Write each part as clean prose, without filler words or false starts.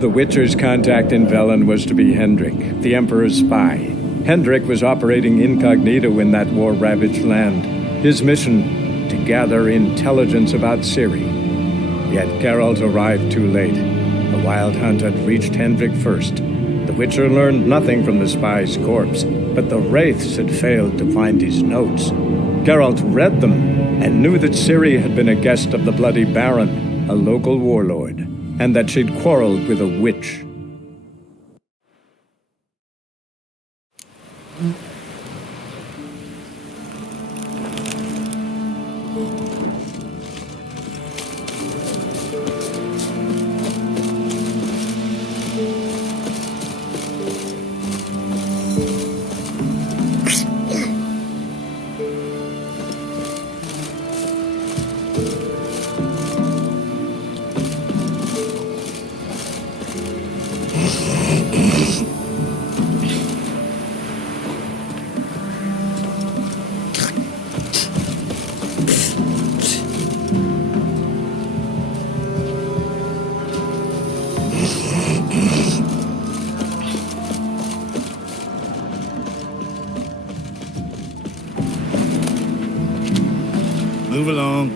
The Witcher's contact in Velen was to be Hendrik, the Emperor's spy. Hendrik was operating incognito in that war-ravaged land. His mission, to gather intelligence about Ciri. Yet Geralt arrived too late. The Wild Hunt had reached Hendrik first. The Witcher learned nothing from the spy's corpse, but the Wraiths had failed to find his notes. Geralt read them and knew that Ciri had been a guest of the Bloody Baron, a local warlord, and that she'd quarreled with a witch. Move along.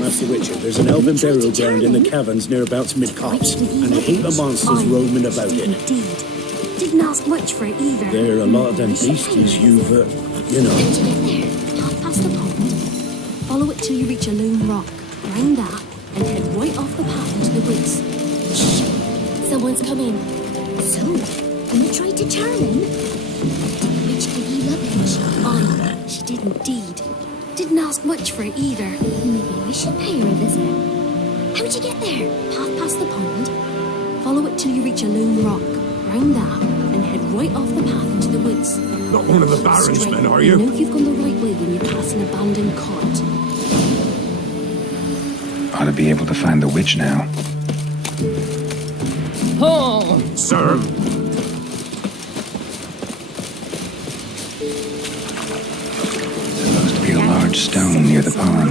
Master Witcher, there's an elven burial ground in the caverns nearabouts mid-copse, and a heap of monsters roaming about it. Indeed. Didn't ask much for it either. There are a lot of them beasties you've, you know. How to get there? Half past the pond. Follow it till you reach a lone rock. Round that, and head right off the path into the woods. Shh! Someone's coming. So, you tried to charm him? Did the witch give you lovage? Aye, she did indeed. Didn't ask much for it either. Maybe I should pay her a visit. How'd you get there? Half past the pond. Follow it till you reach a lone rock. Round that, and head right off the path into the woods. Not one of the Baron's men, are you? You know you've gone the right way when you pass an abandoned cot. Ought to be able to find the witch now. Oh, sir. Supposed to be a large stone near the pond.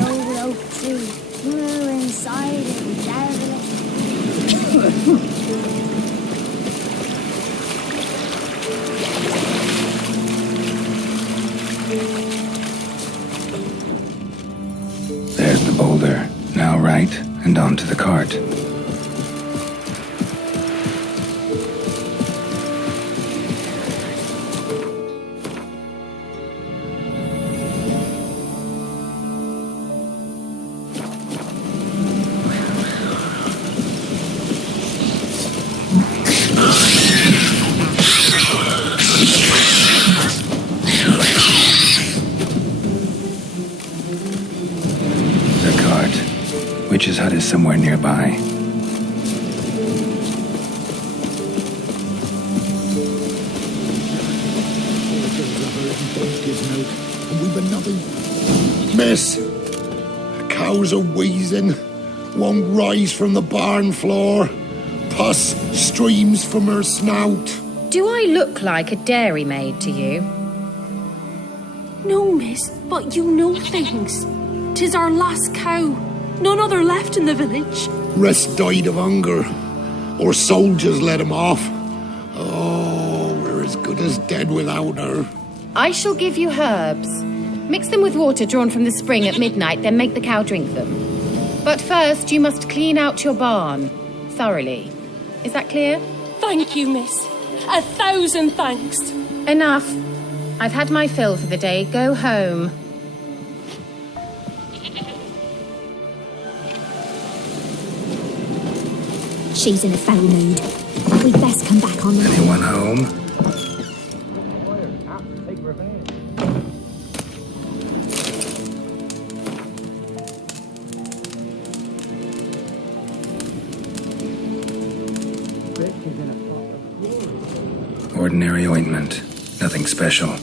There's the boulder. Now right, and onto the cart. Witch's hut is somewhere nearby. Miss, the cows are wheezing, won't rise from the barn floor. Pus streams from her snout. Do I look like a dairymaid to you? No, miss, but you know things. 'Tis our last cow. None other left in the village. Rest died of hunger, or soldiers let him off. Oh, we're as good as dead without her. I shall give you herbs. Mix them with water drawn from the spring at midnight, then make the cow drink them. But first, you must clean out your barn. Thoroughly. Is that clear? Thank you, miss. 1,000 thanks. Enough. I've had my fill for the day. Go home. She's in a foul mood. We'd best come back on the way. Anyone home? Ordinary ointment. Nothing special.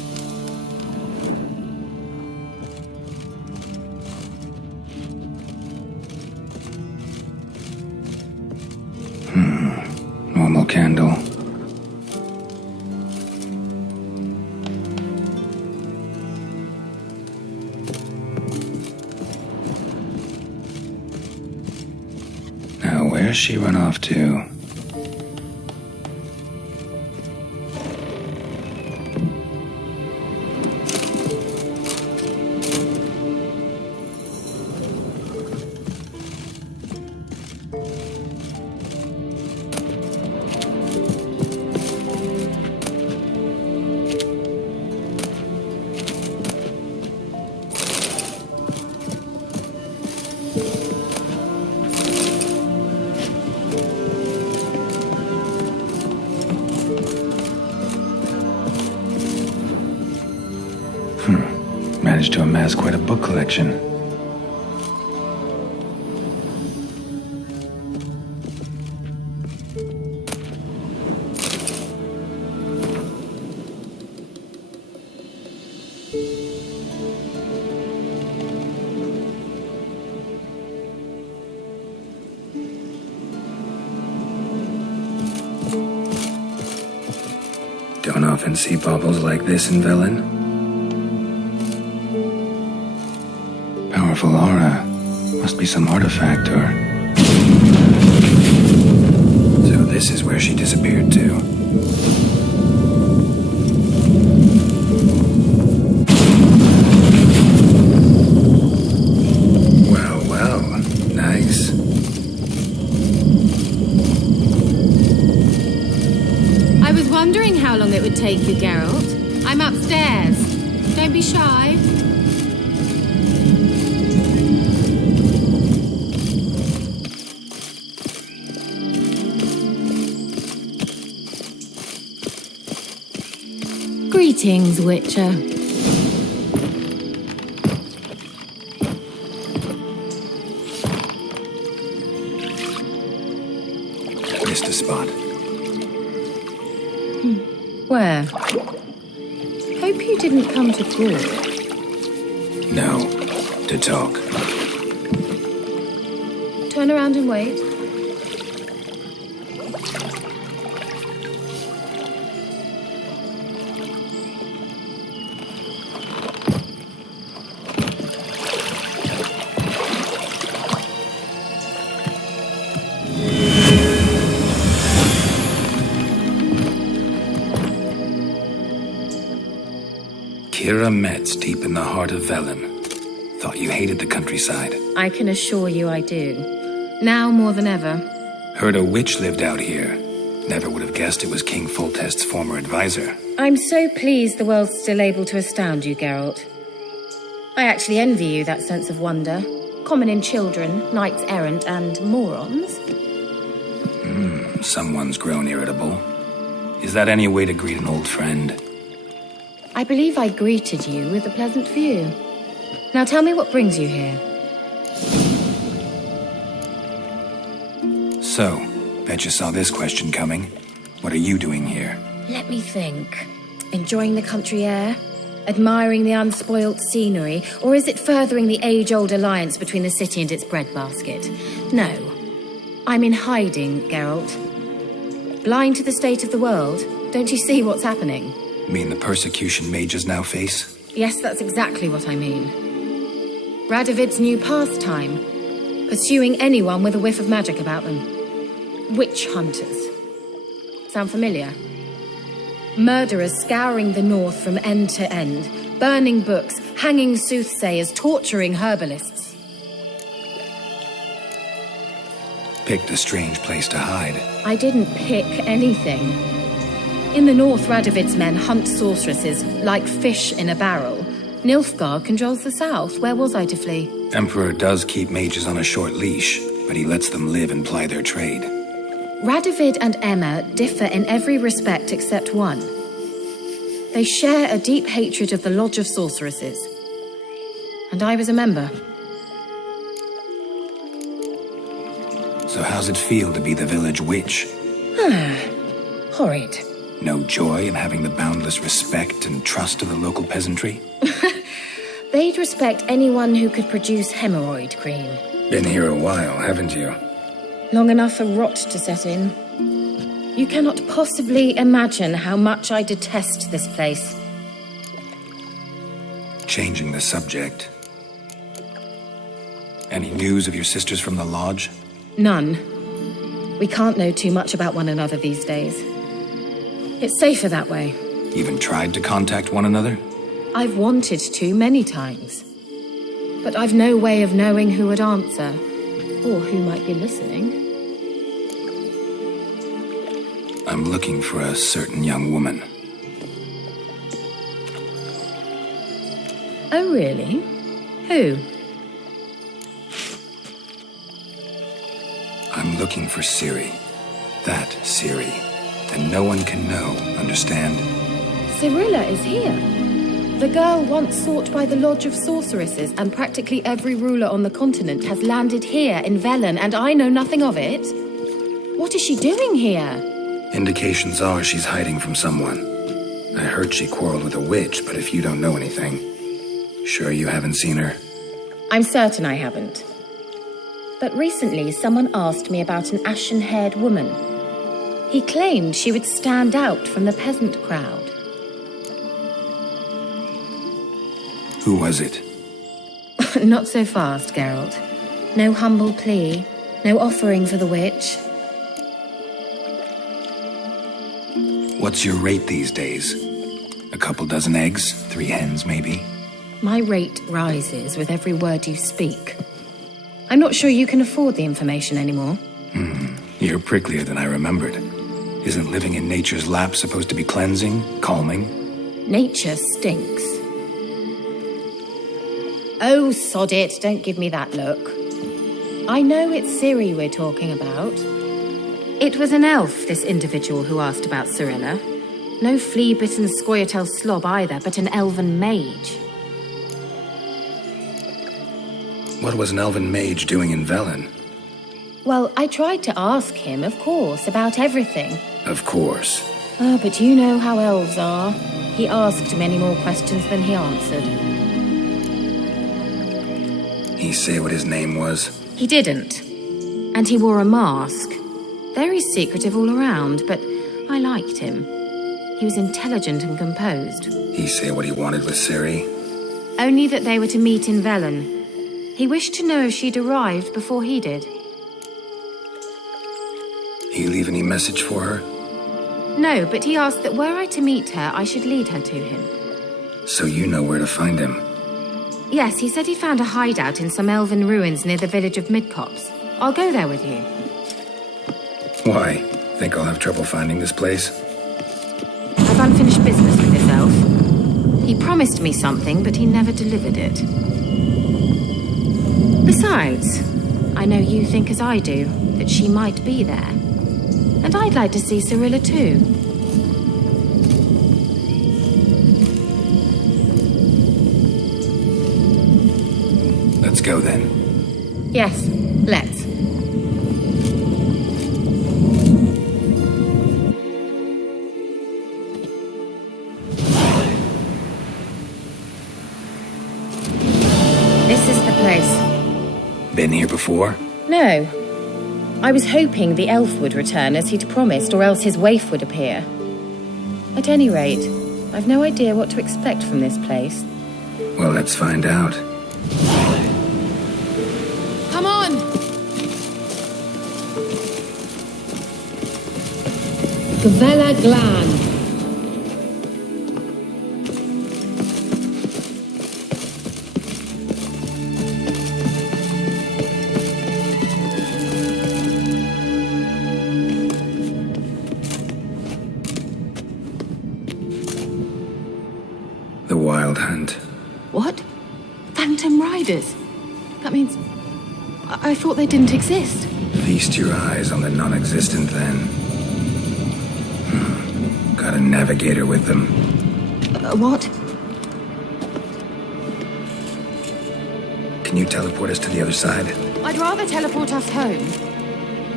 Normal candle. Now, where's she run off to? Managed to amass quite a book collection. Don't often see baubles like this in Velen. Powerful aura. Must be some artifact or... So this is where she disappeared to. Well, well. Nice. I was wondering how long it would take you, Geralt. I'm upstairs. Don't be shy. Greetings, Witcher. Missed a spot. Where? Hope you didn't come to talk. No. To talk. Turn around and wait. Keira Metz, deep in the heart of Velen. Thought you hated the countryside. I can assure you I do. Now more than ever. Heard a witch lived out here. Never would have guessed it was King Foltest's former advisor. I'm so pleased the world's still able to astound you, Geralt. I actually envy you that sense of wonder. Common in children, knights errant, and morons. Someone's grown irritable. Is that any way to greet an old friend? I believe I greeted you with a pleasant view. Now tell me what brings you here. So, bet you saw this question coming. What are you doing here? Let me think. Enjoying the country air? Admiring the unspoilt scenery? Or is it furthering the age-old alliance between the city and its breadbasket? No. I'm in hiding, Geralt. Blind to the state of the world? Don't you see what's happening? Mean the persecution mages now face? Yes, that's exactly what I mean. Radovid's new pastime. Pursuing anyone with a whiff of magic about them. Witch hunters. Sound familiar? Murderers scouring the north from end to end, burning books, hanging soothsayers, torturing herbalists. picked a strange place to hide. I didn't pick anything. In the north, Radovid's men hunt sorceresses like fish in a barrel. Nilfgaard controls the south. Where was I to flee? Emperor does keep mages on a short leash, but he lets them live and ply their trade. Radovid and Emma differ in every respect except one. They share a deep hatred of the Lodge of Sorceresses. And I was a member. So how's it feel to be the village witch? Horrid. No joy in having the boundless respect and trust of the local peasantry? They'd respect anyone who could produce hemorrhoid cream. Been here a while, haven't you? Long enough for rot to set in. You cannot possibly imagine how much I detest this place. Changing the subject. Any news of your sisters from the lodge? None. We can't know too much about one another these days. It's safer that way. Even tried to contact one another? I've wanted to many times. But I've no way of knowing who would answer, or who might be listening. I'm looking for a certain young woman. Oh, really? Who? I'm looking for Ciri. That Ciri. And no one can know, understand? Cirilla is here. The girl once sought by the Lodge of Sorceresses, and practically every ruler on the continent has landed here in Velen, and I know nothing of it. What is she doing here? Indications are she's hiding from someone. I heard she quarreled with a witch, but if you don't know anything, sure you haven't seen her? I'm certain I haven't. But recently someone asked me about an ashen-haired woman. He claimed she would stand out from the peasant crowd. Who was it? Not so fast, Geralt. No humble plea, no offering for the witch. What's your rate these days? A couple dozen eggs? 3 hens, maybe? My rate rises with every word you speak. I'm not sure you can afford the information anymore. You're pricklier than I remembered. Isn't living in nature's lap supposed to be cleansing, calming? Nature stinks. Oh, sod it, don't give me that look. I know it's Ciri we're talking about. It was an elf, this individual who asked about Cirilla. No flea-bitten Scoia'tael slob either, but an elven mage. What was an elven mage doing in Velen? Well, I tried to ask him, of course, about everything. Of course. But you know how elves are. He asked many more questions than he answered. He say what his name was? He didn't. And he wore a mask. Very secretive all around, but I liked him. He was intelligent and composed. He say what he wanted with Ciri? Only that they were to meet in Velen. He wished to know if she'd arrived before he did. He leave any message for her? No, but he asked that were I to meet her, I should lead her to him. So you know where to find him? Yes, he said he found a hideout in some elven ruins near the village of Midcopse. I'll go there with you. Why? Think I'll have trouble finding this place? I've unfinished business with this elf. He promised me something, but he never delivered it. Besides, I know you think as I do, that she might be there. And I'd like to see Cirilla too. Let's go then. Yes, let's. This is the place. Been here before? No. I was hoping the elf would return as he'd promised, or else his waif would appear. At any rate, I've no idea what to expect from this place. Well, let's find out. Come on! Gvela Glan. Them riders? That means... I thought they didn't exist. Feast your eyes on the non-existent, then. Got a navigator with them. What? Can you teleport us to the other side? I'd rather teleport us home.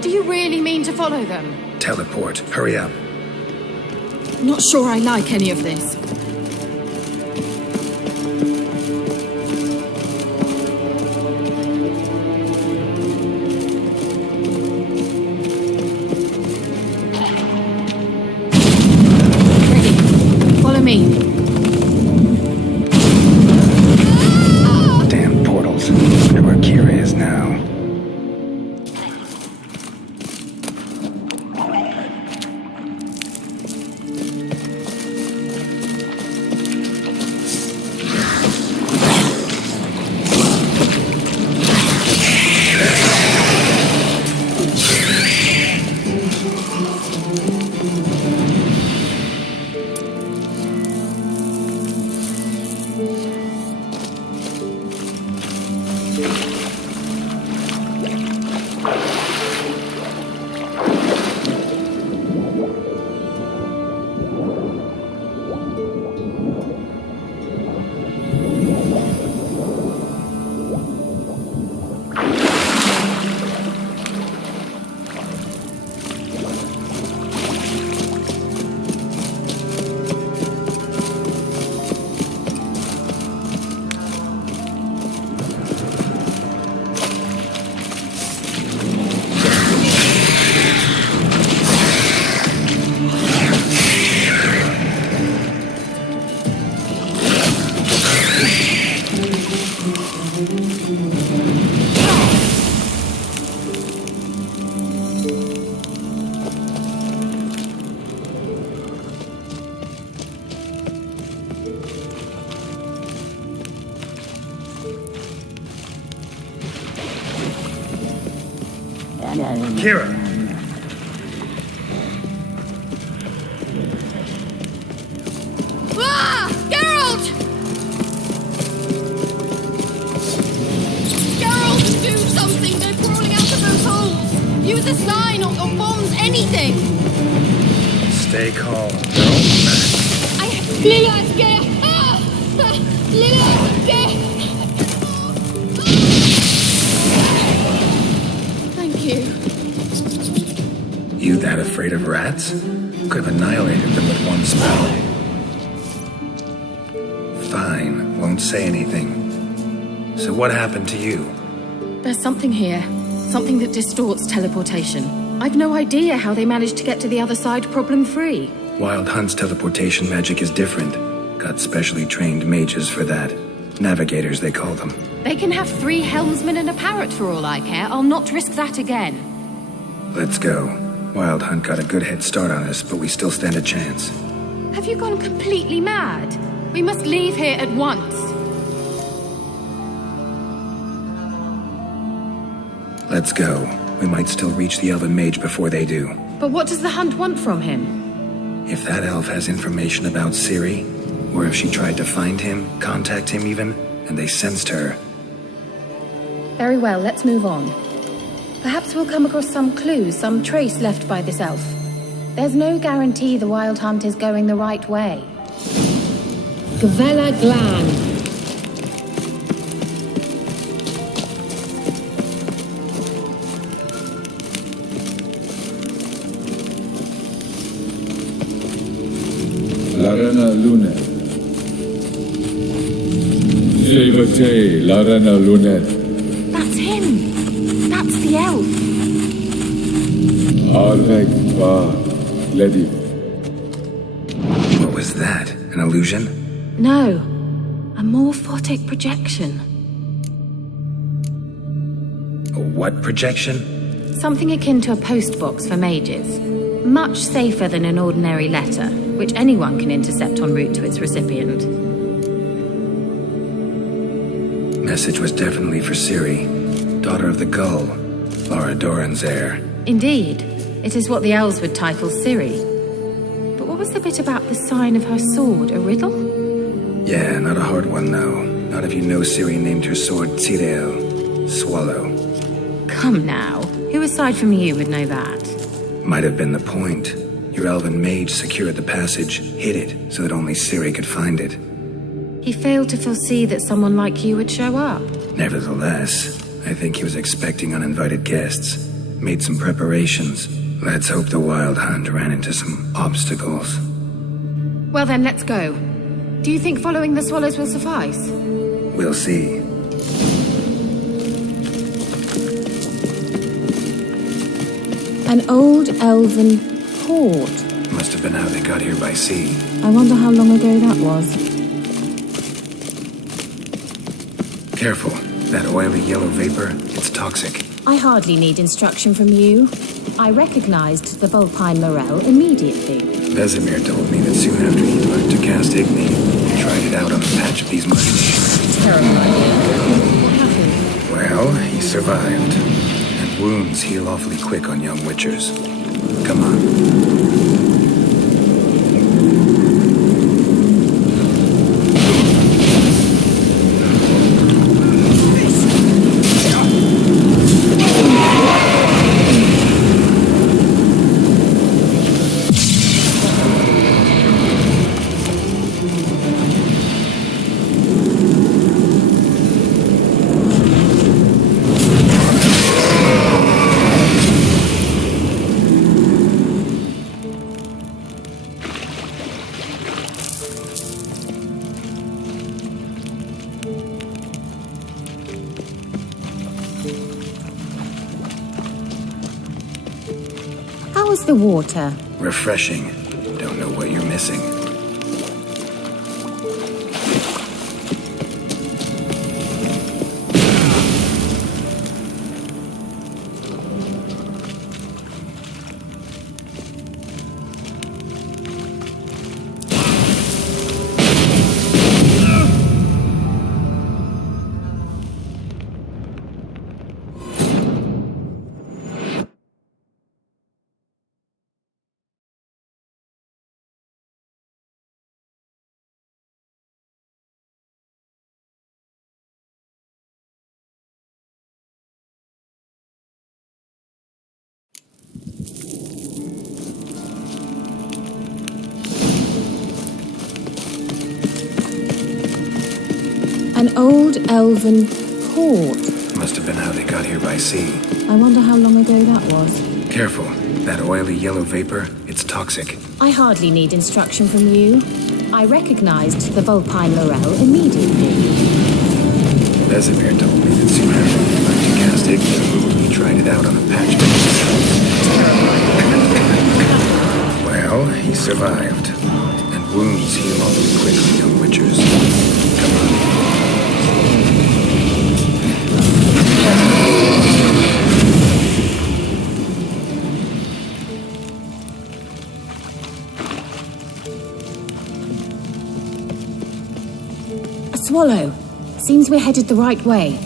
Do you really mean to follow them? Teleport. Hurry up. Not sure I like any of this. Ready. Follow me. Damn portals. They're where Keira is now. Keira! Ah! Geralt! Geralt, do something! They're crawling out of those holes! Use a sign or bombs, anything! Stay calm, girl. Lila, scared! Ah! Lila, scared! Thank you. You that afraid of rats? Could have annihilated them with one spell. Fine, won't say anything. So what happened to you? There's something here. Something that distorts teleportation. I've no idea how they managed to get to the other side problem-free. Wild Hunt's teleportation magic is different. Got specially trained mages for that. Navigators, they call them. They can have 3 helmsmen and a parrot for all I care. I'll not risk that again. Let's go. Wild Hunt got a good head start on us, but we still stand a chance. Have you gone completely mad? We must leave here at once. Let's go. We might still reach the Elven Mage before they do. But what does the Hunt want from him? If that elf has information about Ciri, or if she tried to find him, contact him even, and they sensed her. Very well, let's move on. Perhaps we'll come across some clues, some trace left by this elf. There's no guarantee the Wild Hunt is going the right way. Gavella Glan. Larena Lunet. Levate, Larena Lunet. That's him! That's the elf! Arvek Va Ledi. What was that? An illusion? No. A morphotic projection. A what projection? Something akin to a postbox for mages. Much safer than an ordinary letter, which anyone can intercept en route to its recipient. Message was definitely for Ciri, daughter of the Gull, Lara Doran's heir. Indeed. It is what the elves would title Ciri. But what was the bit about the sign of her sword? A riddle? Yeah, not a hard one, though. Not if you know Ciri named her sword Ciri, Swallow. Come now. Who aside from you would know that? Might have been the point. Your elven mage secured the passage, hid it, so that only Ciri could find it. He failed to foresee that someone like you would show up. Nevertheless, I think he was expecting uninvited guests. Made some preparations. Let's hope the Wild Hunt ran into some obstacles. Well then, let's go. Do you think following the swallows will suffice? We'll see. An old elven port. Must have been how they got here by sea. I wonder how long ago that was. Careful. That oily yellow vapor, it's toxic. I hardly need instruction from you. I recognized the vulpine morel immediately. Vesemir told me that soon after he learned to cast Igni, he tried it out on a patch of these mushrooms. Terrible idea. What happened? Well, he survived. And wounds heal awfully quick on young witchers. Come on. How was the water? Refreshing. Don't know what you're missing. An old elven port. Must have been how they got here by sea. I wonder how long ago that was. Careful. That oily yellow vapor, it's toxic. I hardly need instruction from you. I recognized the vulpine morel immediately. Vesemir told me that soon after he learned to cast Igni, he tried it out on a patch of mushrooms. Well, he survived. And wounds heal awfully quick on young witchers. Come on. A swallow. Seems we're headed the right way.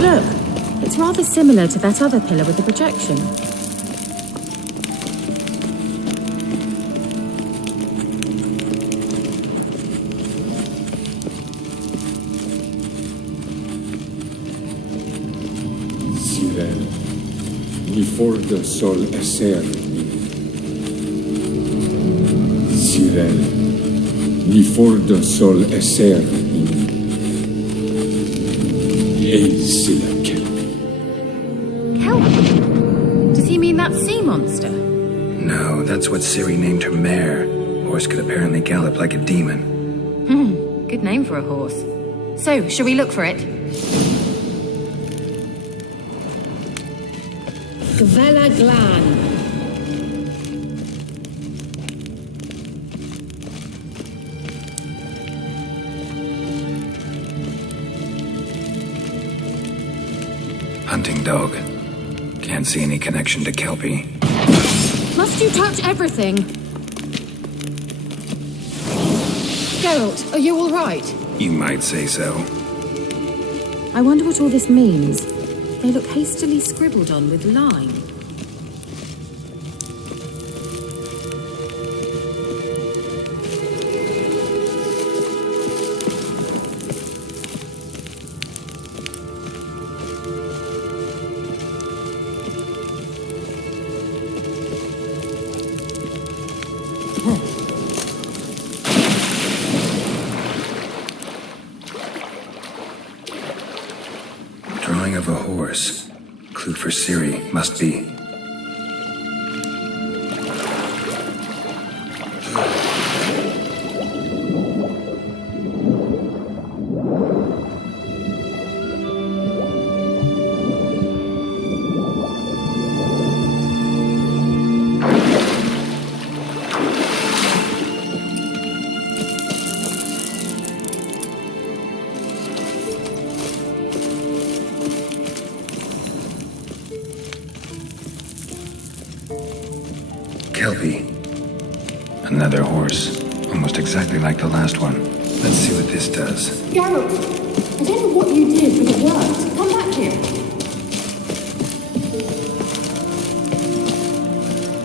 Look, it's rather similar to that other pillar with the projection. Ciri, ni forda sol esser. Ciri, ni forda sol esser. Kelp? Does he mean that sea monster? No, that's what Ciri named her mare. Horse could apparently gallop like a demon. Good name for a horse. So, shall we look for it? Gvela Glan. Hunting dog. Can't see any connection to Kelpie. Must you touch everything? Geralt, are you all right? You might say so. I wonder what all this means. They look hastily scribbled on with lime. Drawing of a horse. Clue for Ciri, must be. Kelpie. Another horse. Almost exactly like the last one. Let's see what this does. Geralt, I don't know what you did, but it worked. Come back here.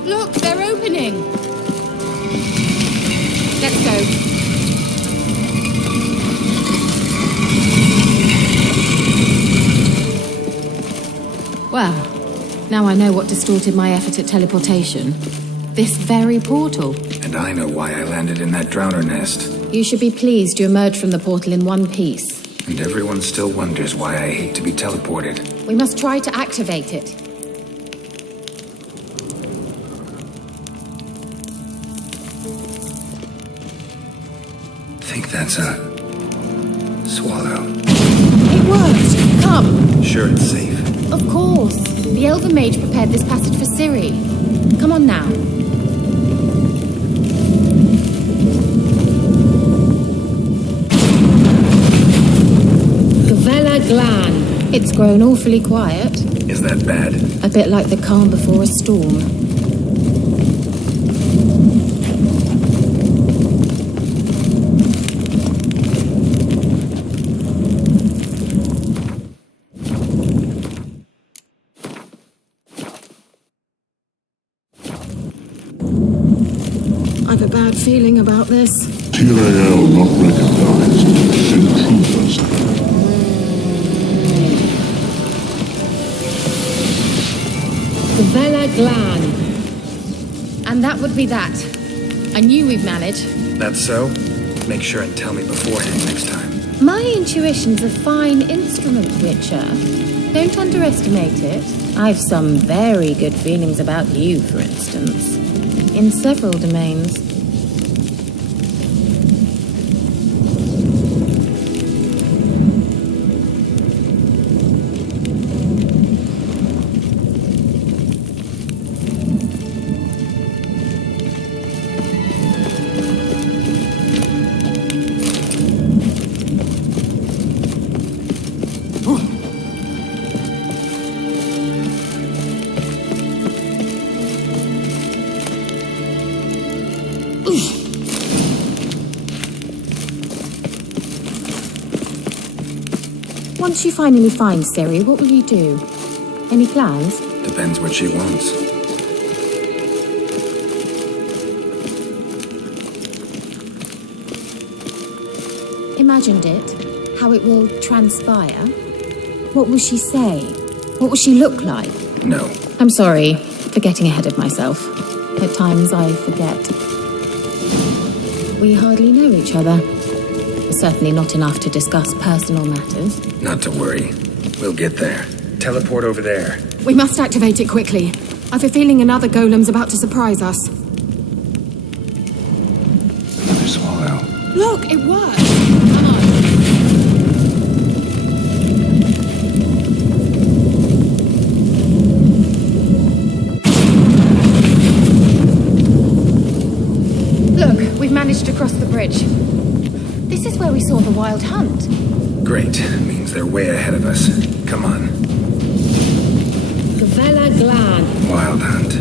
Look, they're opening! Let's go. Well, now I know what distorted my effort at teleportation. This very portal. And I know why I landed in that drowner nest. You should be pleased you emerged from the portal in one piece. And everyone still wonders why I hate to be teleported. We must try to activate it. Think that's a swallow. It worked! Come! Sure it's safe. Of course. The Elven Mage prepared this passage for Ciri. Come on now. Gavella Glan. It's grown awfully quiet. Is that bad? A bit like the calm before a storm. I've a bad feeling about this. Tyrael not recognized. Send troopers. Vela Glan. And that would be that. I knew we'd manage. That's so? Make sure and tell me beforehand next time. My intuition's a fine instrument, Witcher. Don't underestimate it. I've some very good feelings about you, for instance. In several domains. Once you finally find Ciri, what will you do? Any plans? Depends what she wants. Imagined it? How it will transpire? What will she say? What will she look like? No. I'm sorry for getting ahead of myself. At times I forget. We hardly know each other. Certainly not enough to discuss personal matters. Not to worry. We'll get there. Teleport over there. We must activate it quickly. I've a feeling another golem's about to surprise us. Another swallow. Look, it worked! Come on. Look, we've managed to cross the bridge. This is where we saw the wild hunt. Great. Means they're way ahead of us. Come on. Glan. Wild hunt.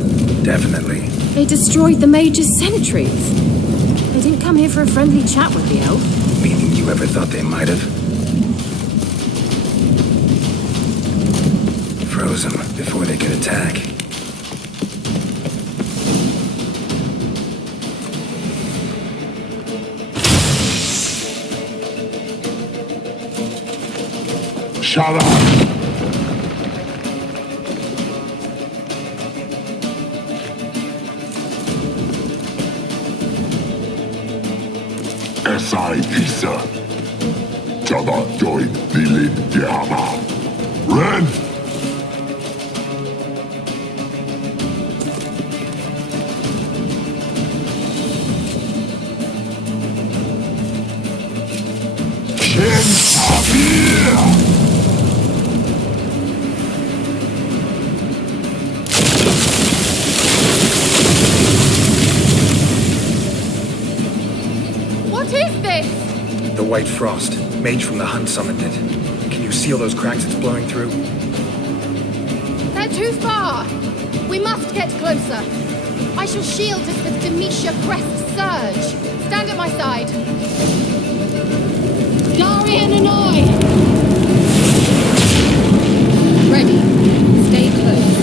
Definitely. They destroyed the Mage's sentries. They didn't come here for a friendly chat with the elf. Meaning you ever thought they might have? Froze them before they could attack. Shut up! Esai Isa. Tada join Velen Yama. Ren! Ken Sabir! The White Frost. Mage from the Hunt summoned it. Can you seal those cracks it's blowing through? They're too far. We must get closer. I shall shield us with Demetia Crest Surge. Stand at my side. Darian and I! Ready. Stay close.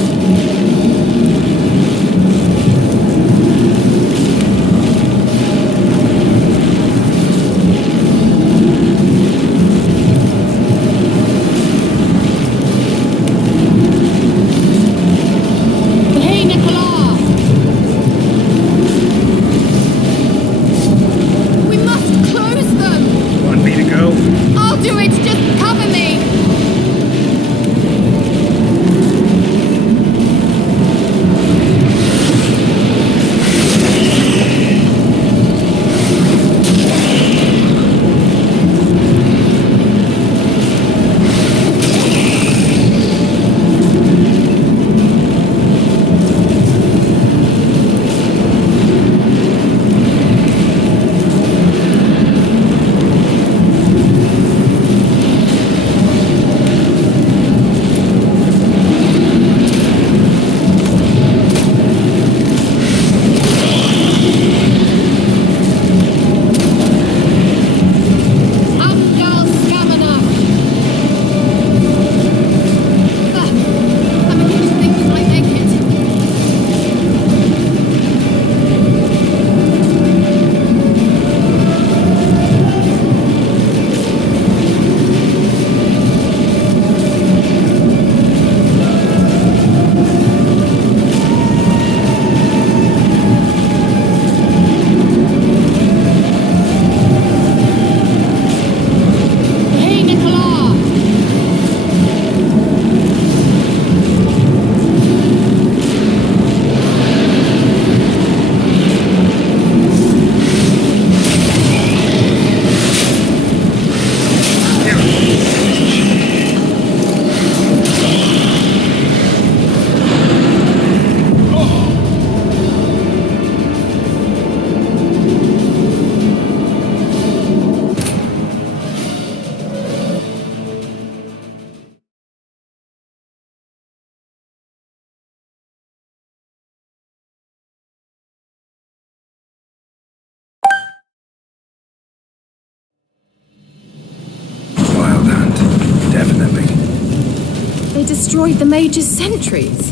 Destroyed the Mage's sentries.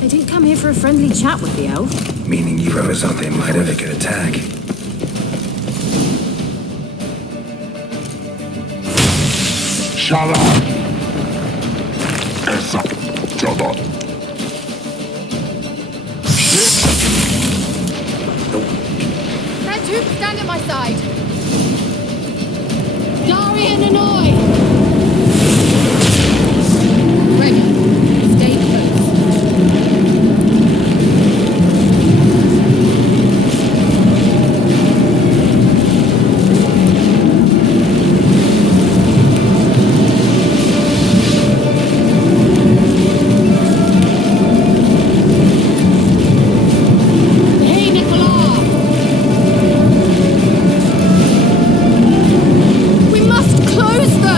They didn't come here for a friendly chat with the elf. Meaning you ever thought they might have? They could attack. Shut up! Esa. Shut up. Red Hoop, stand at my side. Darian and I! Close them!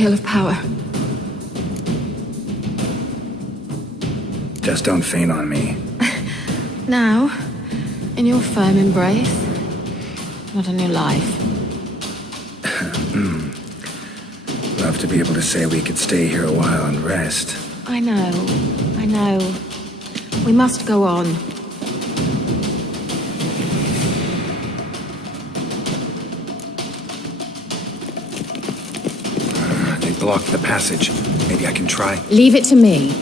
cocktail of power. Just don't faint on me. Now, in your firm embrace, not on your life. Love to be able to say we could stay here a while and rest. I know. We must go on. They blocked the passage. Maybe I can try. Leave it to me.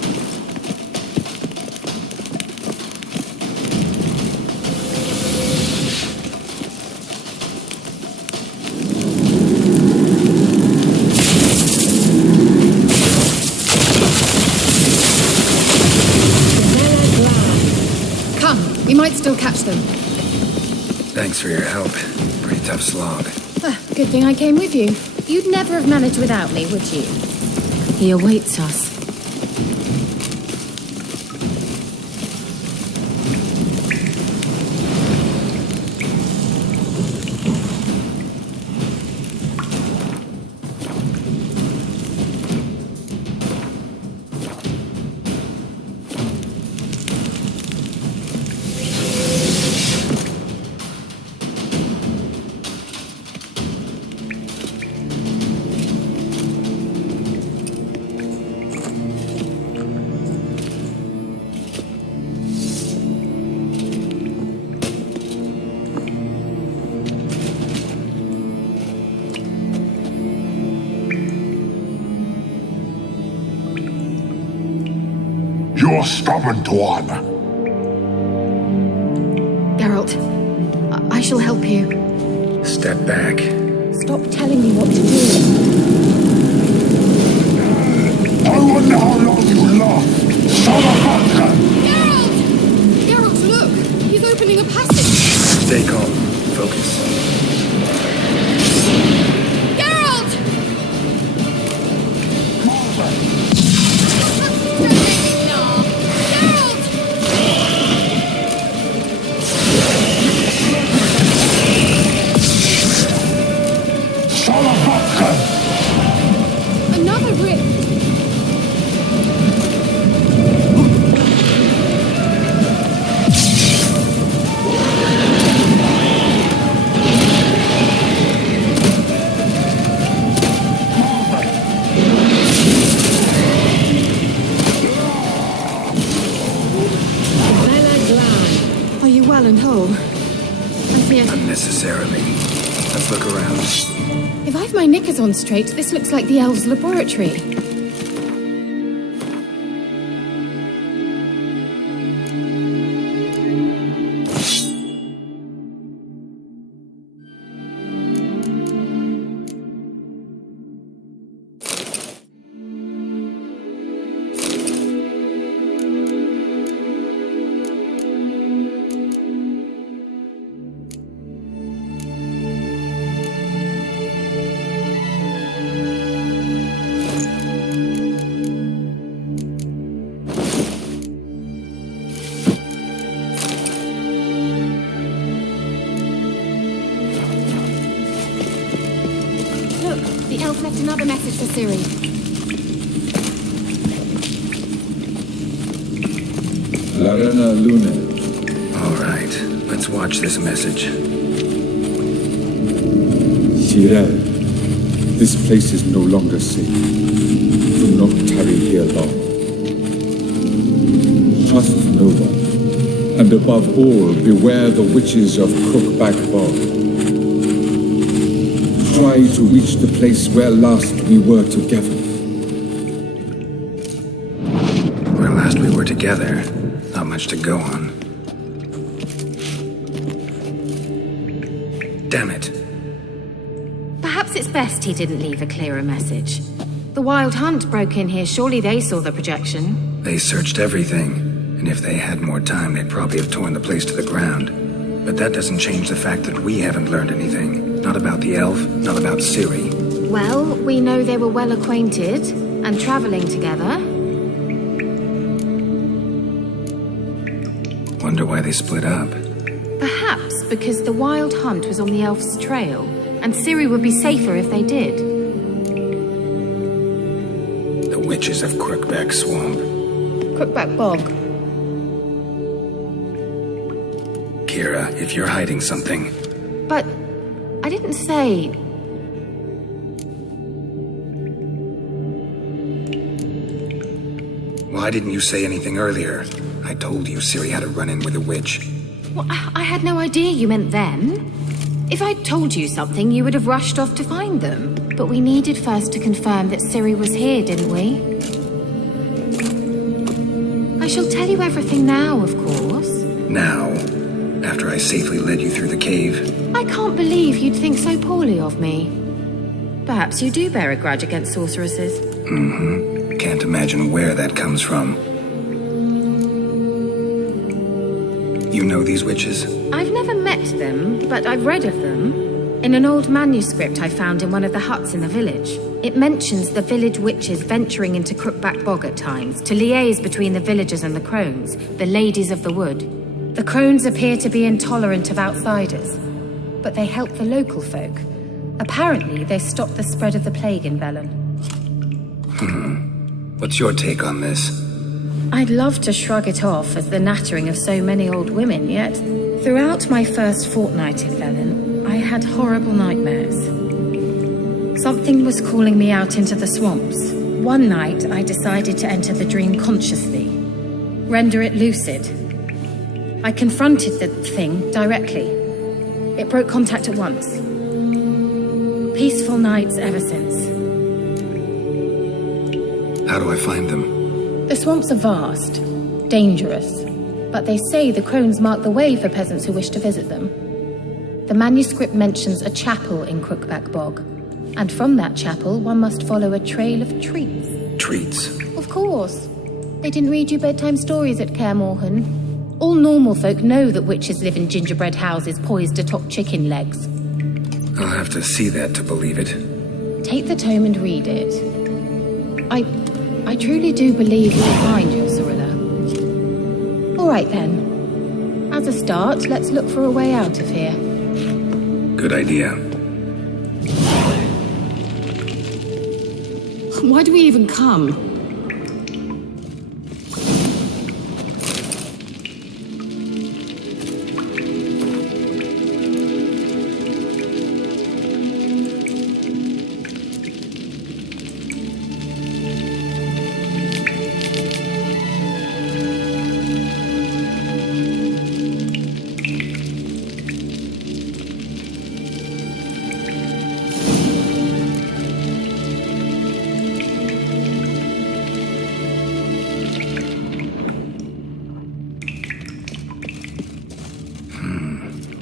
We might still catch them. Thanks for your help. Pretty tough slog. Good thing I came with you. You'd never have managed without me, would you? He awaits us. You're stubborn, Tuan. Geralt, I shall help you. Step back. Stop telling me what to do. I wonder how long you last. Motherfucker! Geralt! Geralt, look! He's opening a passage! Stay calm. Focus. Geralt! Another rift! Are you well and whole? I fear... Unnecessarily. Let's look around. If I've my knickers on straight, this looks like the elves' laboratory. The elf left another message for Ciri. Larena Lune. All right. Let's watch this message. Ciri, this place is no longer safe. Do not tarry here long. Trust no one. And above all, beware the witches of Crookback Bog. Try to reach the place where last we were together. Where last we were together. Not much to go on. Damn it. Perhaps it's best he didn't leave a clearer message. The Wild Hunt broke in here. Surely they saw the projection. They searched everything. And if they had more time, they'd probably have torn the place to the ground. But that doesn't change the fact that we haven't learned anything. Not about the elf, not about Ciri. Well, we know they were well acquainted and traveling together. Wonder why they split up. Perhaps because the Wild Hunt was on the elf's trail, and Ciri would be safer if they did. Witches of Crookback Swamp. Crookback Bog. Keira, if you're hiding something... But I didn't say... Why didn't you say anything earlier? I told you Ciri had a run-in with a witch. Well, I had no idea you meant them. If I'd told you something, you would have rushed off to find them. But we needed first to confirm that Ciri was here, didn't we? I shall tell you everything now, of course. Now? After I safely led you through the cave? I can't believe you'd think so poorly of me. Perhaps you do bear a grudge against sorceresses. Mm-hmm. Can't imagine where that comes from. You know these witches? I've never met them, but I've read of them. In an old manuscript I found in one of the huts in the village. It mentions the village witches venturing into Crookback Bog at times to liaise between the villagers and the crones, the ladies of the wood. The crones appear to be intolerant of outsiders, but they help the local folk. Apparently, they stopped the spread of the plague in Velen. What's your take on this? I'd love to shrug it off as the nattering of so many old women, yet throughout my first fortnight in Velen, I had horrible nightmares. Something was calling me out into the swamps. One night, I decided to enter the dream consciously, render it lucid. I confronted the thing directly. It broke contact at once. Peaceful nights ever since. How do I find them? The swamps are vast, dangerous, but they say the crones mark the way for peasants who wish to visit them. The manuscript mentions a chapel in Crookback Bog, and from that chapel one must follow a trail of treats. Treats? Of course. They didn't read you bedtime stories at Kaer Morhen. All normal folk know that witches live in gingerbread houses poised atop chicken legs. I'll have to see that to believe it. Take the tome and read it. I truly do believe you'll find your Cyrilla. All right then. As a start, let's look for a way out of here. Good idea. Why do we even come?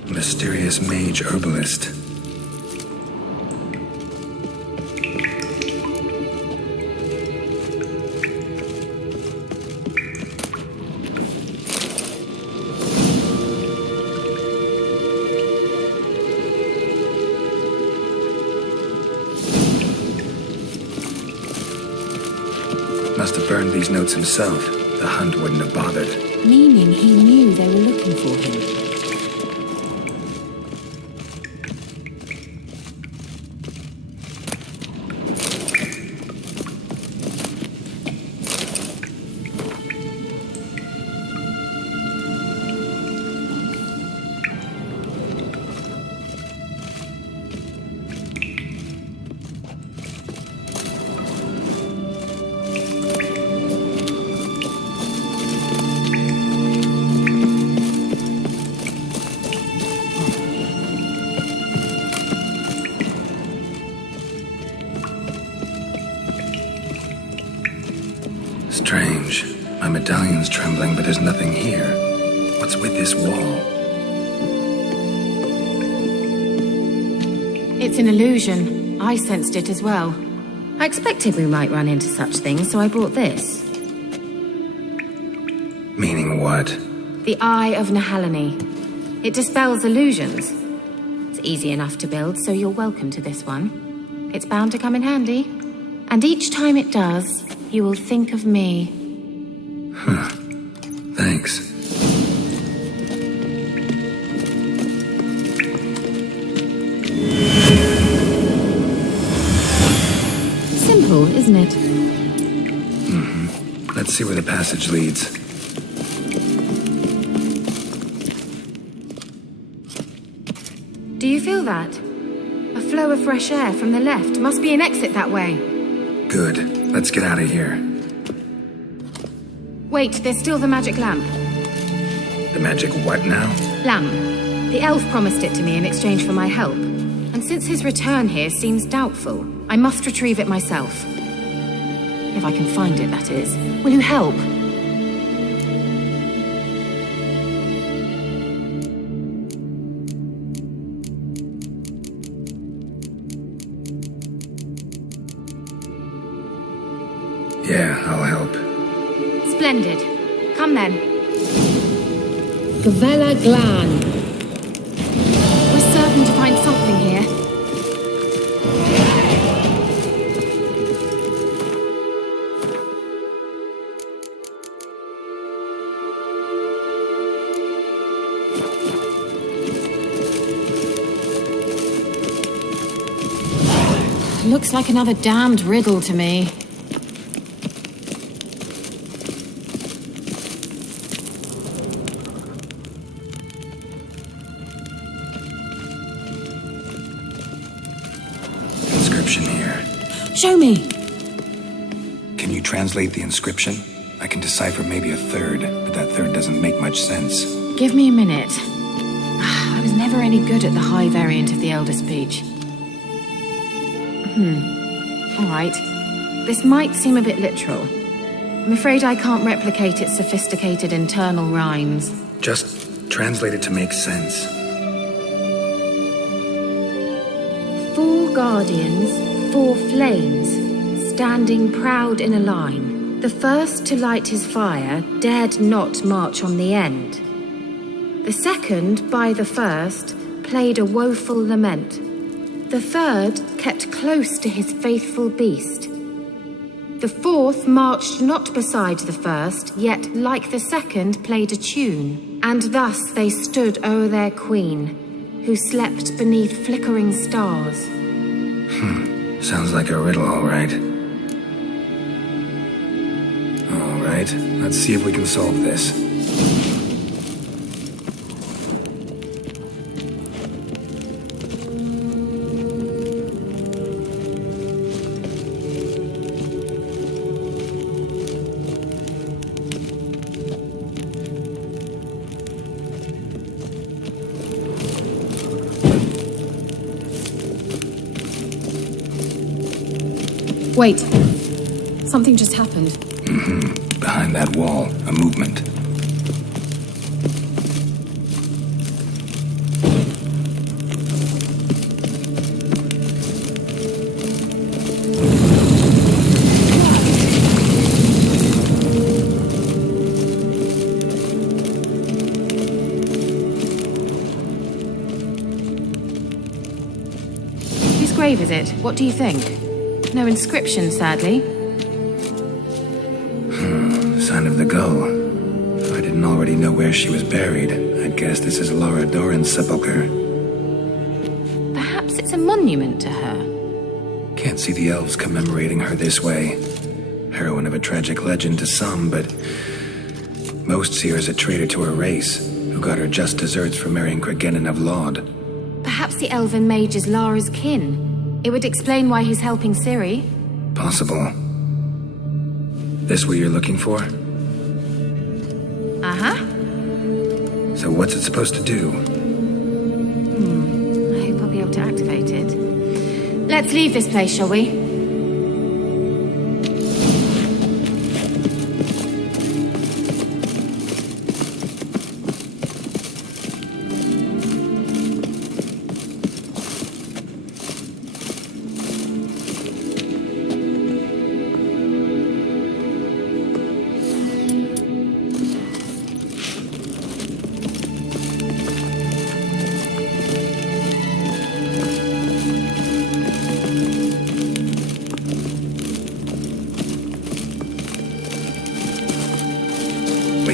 Mysterious mage herbalist. Must have burned these notes himself. The hunt wouldn't have bothered. Meaning he knew they were looking for him. Strange. My medallion's trembling, but there's nothing here. What's with this wall? It's an illusion. I sensed it as well. I expected we might run into such things, so I brought this. Meaning what? The Eye of Nahalani. It dispels illusions. It's easy enough to build, so you're welcome to this one. It's bound to come in handy. And each time it does, you will think of me. Huh. Thanks. Simple, isn't it? Let's see where the passage leads. Do you feel that? A flow of fresh air from the left. Must be an exit that way. Good. Let's get out of here. Wait, there's still the magic lamp. The magic what now? Lamp. The elf promised it to me in exchange for my help. And since his return here seems doubtful, I must retrieve it myself. If I can find it, that is. Will you help? Yeah, I'll help. Splendid. Come then. Gavella Glan. We're certain to find something here. Looks like another damned riddle to me. Inscription here. Show me! Can you translate the inscription? I can decipher maybe a third, but that third doesn't make much sense. Give me a minute. I was never any good at the high variant of the Elder speech. Alright. This might seem a bit literal. I'm afraid I can't replicate its sophisticated internal rhymes. Just translate it to make sense. 4 guardians, 4 flames, standing proud in a line. The first to light his fire dared not march on the end. The second, by the first, played a woeful lament. The third kept close to his faithful beast. The fourth marched not beside the first, yet like the second played a tune. And thus they stood o'er their queen, who slept beneath flickering stars. Sounds like a riddle, all right. All right, let's see if we can solve this. Wait. Something just happened. Behind that wall, a movement. Whose grave is it? What do you think? No inscription, sadly. Sign of the gull. If I didn't already know where she was buried, I'd guess this is Laura Doran's sepulcher. Perhaps it's a monument to her. Can't see the elves commemorating her this way. Heroine of a tragic legend to some, but most see her as a traitor to her race, who got her just deserts for marrying Cregennan of Laud. Perhaps the elven mage is Lara's kin. It would explain why he's helping Ciri. Possible. This what you're looking for? Uh-huh. So what's it supposed to do? I hope I'll be able to activate it. Let's leave this place, shall we?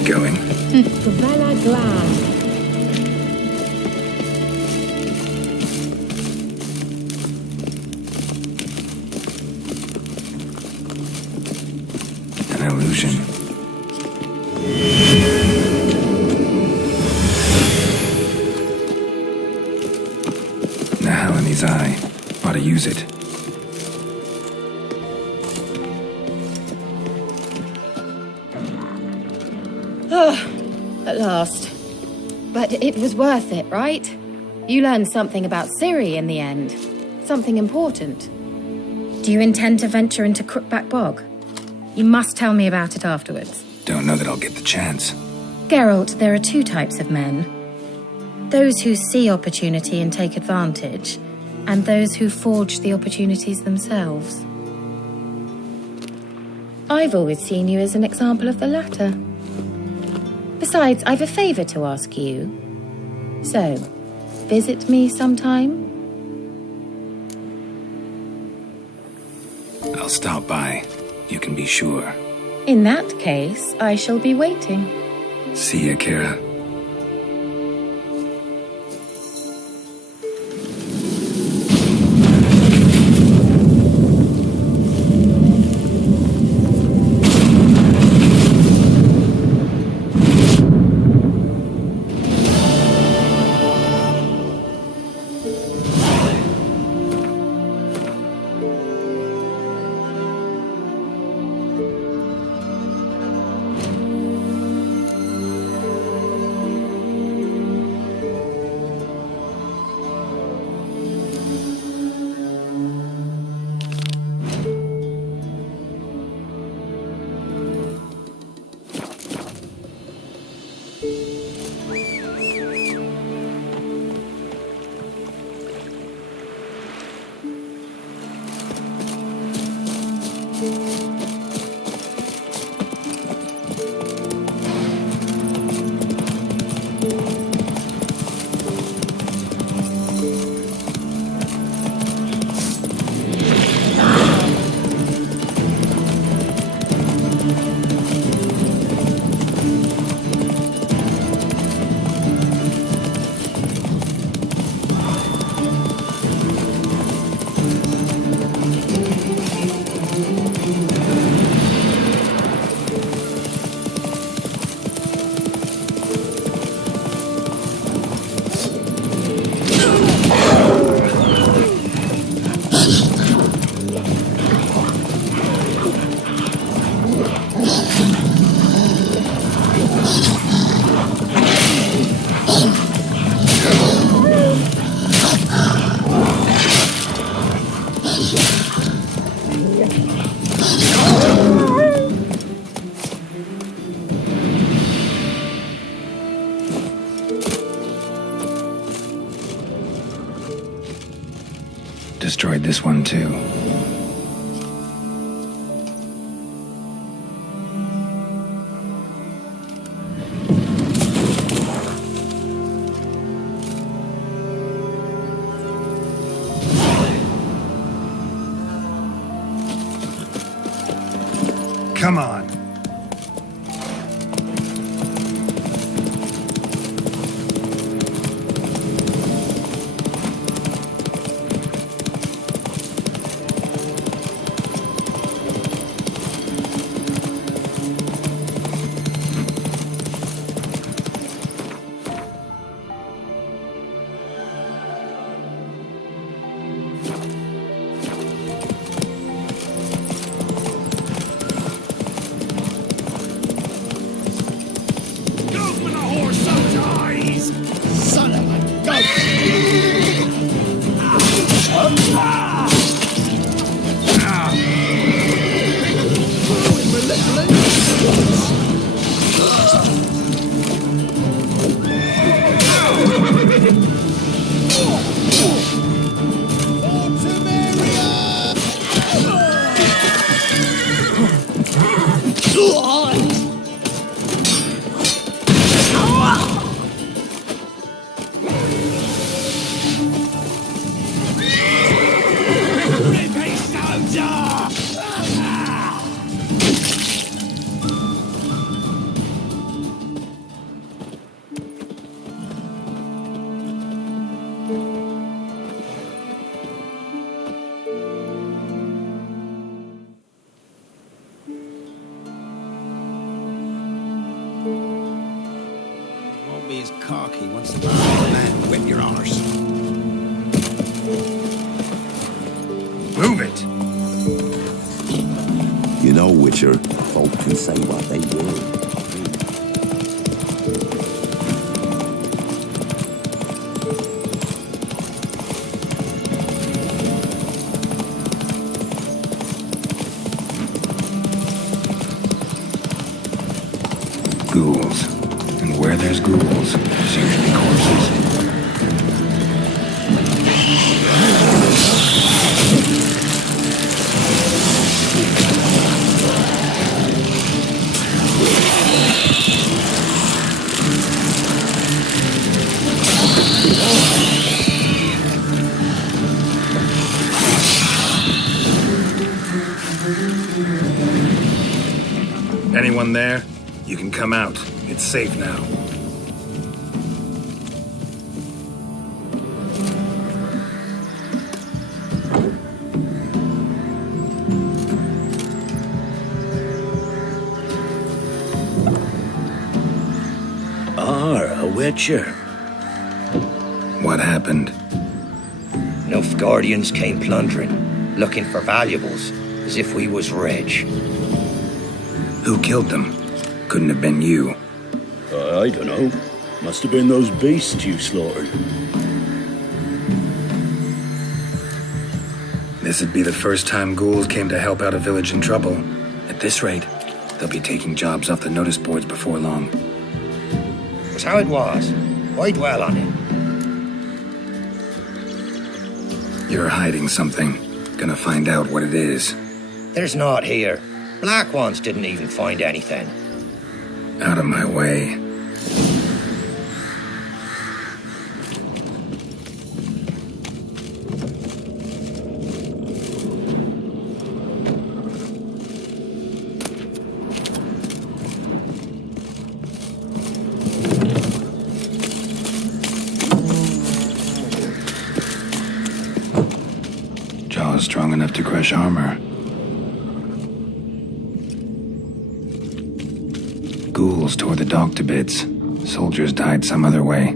Going. Gavella Glan. An illusion. Now in his eye. Ought to use it. At last. But it was worth it, right? You learned something about Ciri in the end. Something important. Do you intend to venture into Crookback Bog? You must tell me about it afterwards. Don't know that I'll get the chance. Geralt, there are two types of men. Those who see opportunity and take advantage, and those who forge the opportunities themselves. I've always seen you as an example of the latter. Besides, I've a favor to ask you. So, visit me sometime? I'll stop by. You can be sure. In that case, I shall be waiting. See ya, Keira. Destroyed this one too. Come on. Corky wants to buy the land with your honours. Move it! You know, Witcher, folk can say what they will. Ghouls. And where there's ghouls, there's usually corpses. Anyone there? You can come out. It's safe now. A Witcher. What happened? Nilfgaardians came plundering, looking for valuables, as if we was rich. Who killed them? Couldn't have been you. I don't know. Must have been those beasts you slaughtered. This'd be the first time ghouls came to help out a village in trouble. At this rate, they'll be taking jobs off the notice boards before long. Was how it was. Why dwell on it? You're hiding something. Gonna find out what it is. There's naught here. Black ones didn't even find anything. Out of my way. Jaws strong enough to crush armor. Ghouls tore the dog to bits. Soldiers died some other way.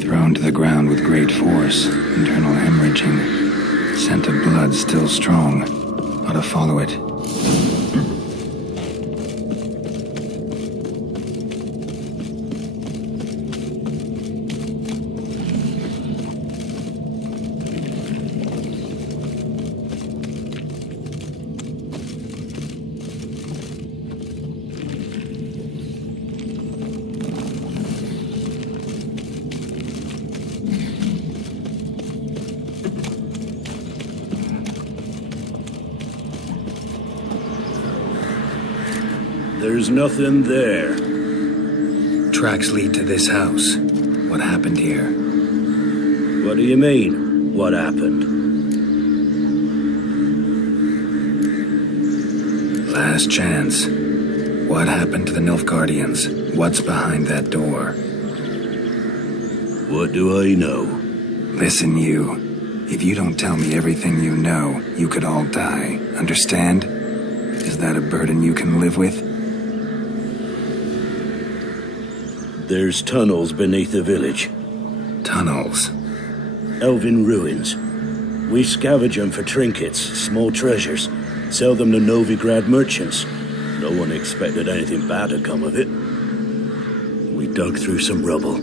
Thrown to the ground with great force. Internal hemorrhaging. Scent of blood still strong. Ought to follow it. There's nothing there. Tracks lead to this house. What happened here? What do you mean, what happened? Last chance. What happened to the Nilfgaardians? What's behind that door? What do I know? Listen, you. If you don't tell me everything you know, you could all die. Understand? Is that a burden you can live with? There's tunnels beneath the village. Tunnels? Elven ruins. We scavenge them for trinkets, small treasures. Sell them to Novigrad merchants. No one expected anything bad to come of it. We dug through some rubble.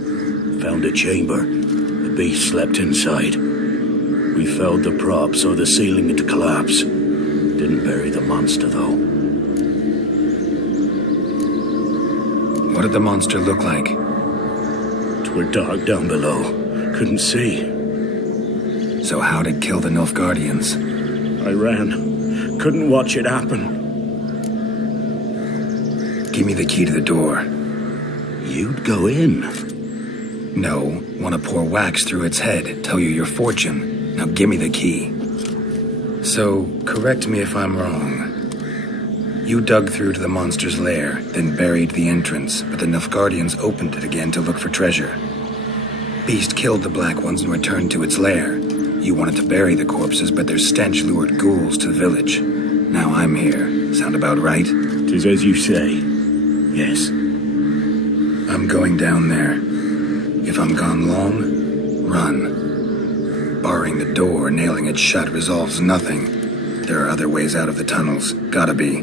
Found a chamber. The beast slept inside. We felled the prop so the ceiling had collapsed. Didn't bury the monster, though. What did the monster look like? Twere dark down below. Couldn't see. So how'd it kill the Nilfgaardians? I ran. Couldn't watch it happen. Give me the key to the door. You'd go in? No. Want to pour wax through its head, tell you your fortune. Now give me the key. So, correct me if I'm wrong. You dug through to the monster's lair, then buried the entrance, but the Nilfgaardians opened it again to look for treasure. Beast killed the Black Ones and returned to its lair. You wanted to bury the corpses, but their stench lured ghouls to the village. Now I'm here. Sound about right? 'Tis as you say. Yes. I'm going down there. If I'm gone long, run. Barring the door, nailing it shut resolves nothing. There are other ways out of the tunnels. Gotta be.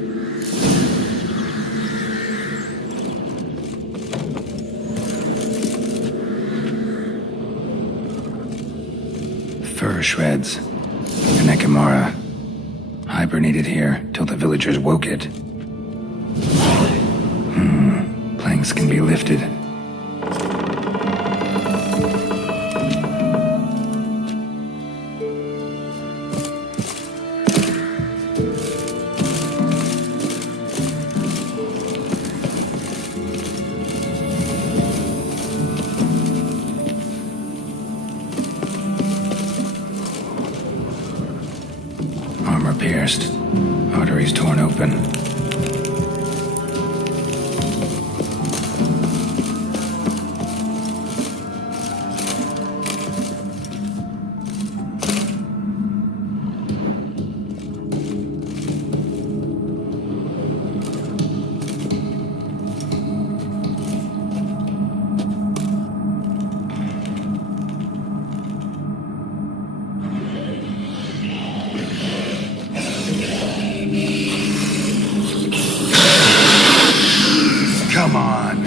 Fur shreds. An Ekimara. Hibernated here till the villagers woke it. Planks can be lifted. Armor pierced. Arteries torn open. Come on.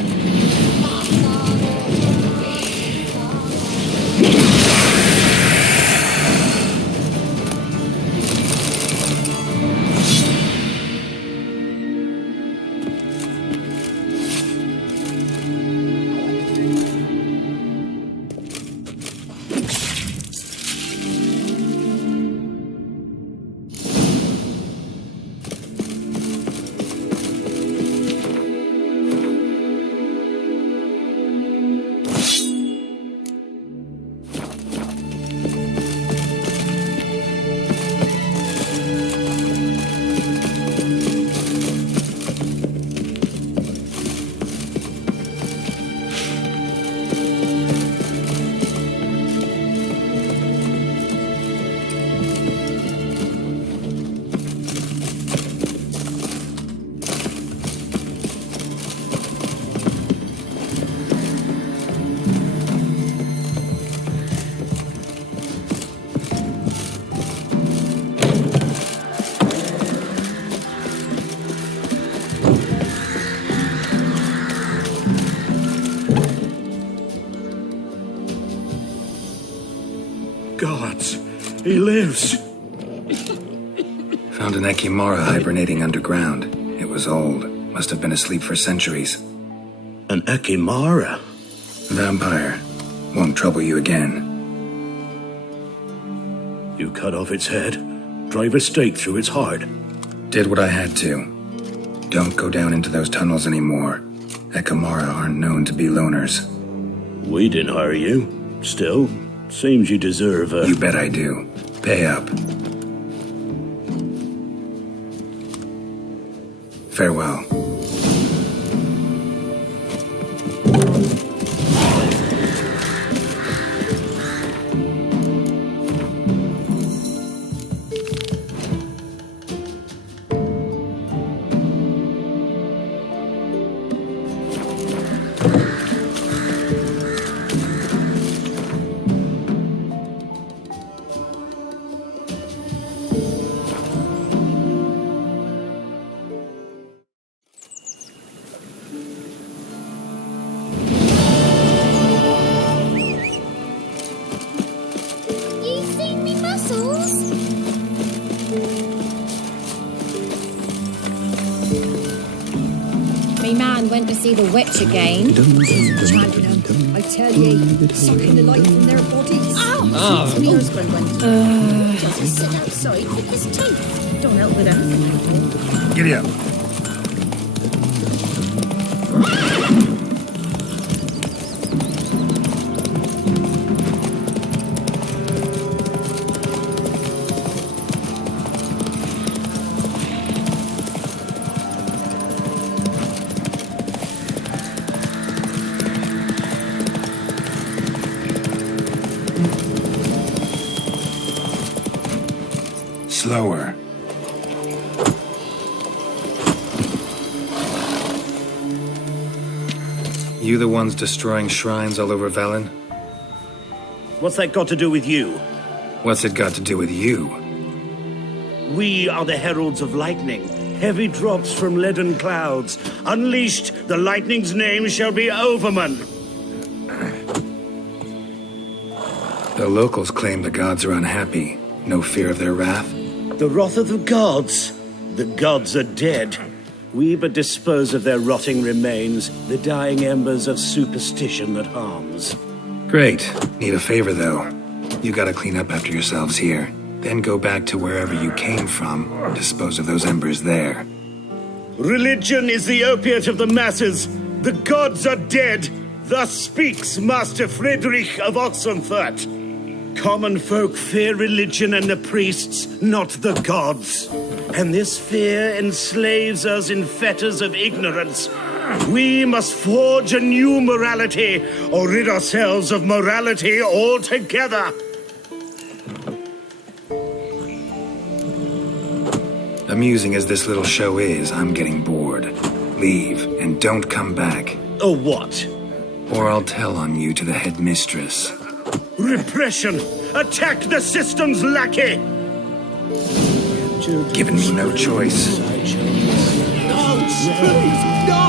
Gods, he lives. Found an Ekimara hibernating underground. It was old. Must have been asleep for centuries. An Ekimara? Vampire. Won't trouble you again. You cut off its head, drive a stake through its heart. Did what I had to. Don't go down into those tunnels anymore. Ekimara aren't known to be loners. We didn't hire you. Still, seems you deserve a... You bet I do. Pay up. Farewell. Went to see the witch again. I tell ye, sucking the life from their bodies. Ow! Smears went. Just sit outside, pick his teeth. Don't help with anything. Giddy up. Slower. You the ones destroying shrines all over Velen? What's that got to do with you? What's it got to do with you? We are the heralds of lightning. Heavy drops from leaden clouds. Unleashed, the lightning's name shall be Overman. The locals claim the gods are unhappy. No fear of their wrath? The wrath of the gods? The gods are dead. We but dispose of their rotting remains, the dying embers of superstition that harms. Great. Need a favor, though. You gotta clean up after yourselves here. Then go back to wherever you came from. Dispose of those embers there. Religion is the opiate of the masses. The gods are dead. Thus speaks Master Friedrich of Oxenfurt. Common folk fear religion and the priests, not the gods. And this fear enslaves us in fetters of ignorance. We must forge a new morality, or rid ourselves of morality altogether. Amusing as this little show is, I'm getting bored. Leave, and don't come back. Or what? Or I'll tell on you to the headmistress. Repression! Attack the system's lackey! Given me no choice. No, please, no!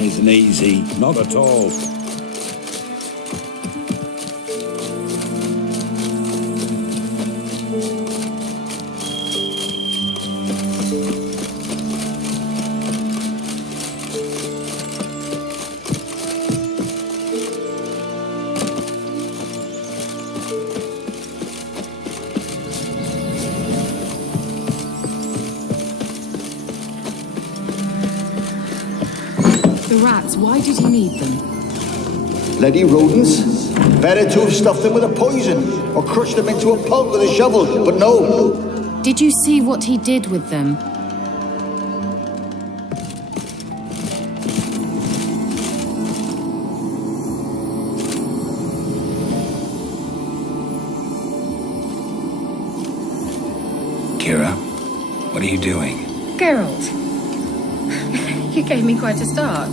Isn't easy, not at all. The rats, why did he need them? Bloody rodents. Better to have stuffed them with a poison, or crushed them into a pulp with a shovel, but no. Did you see what he did with them? Keira, what are you doing? Geralt. You gave me quite a start.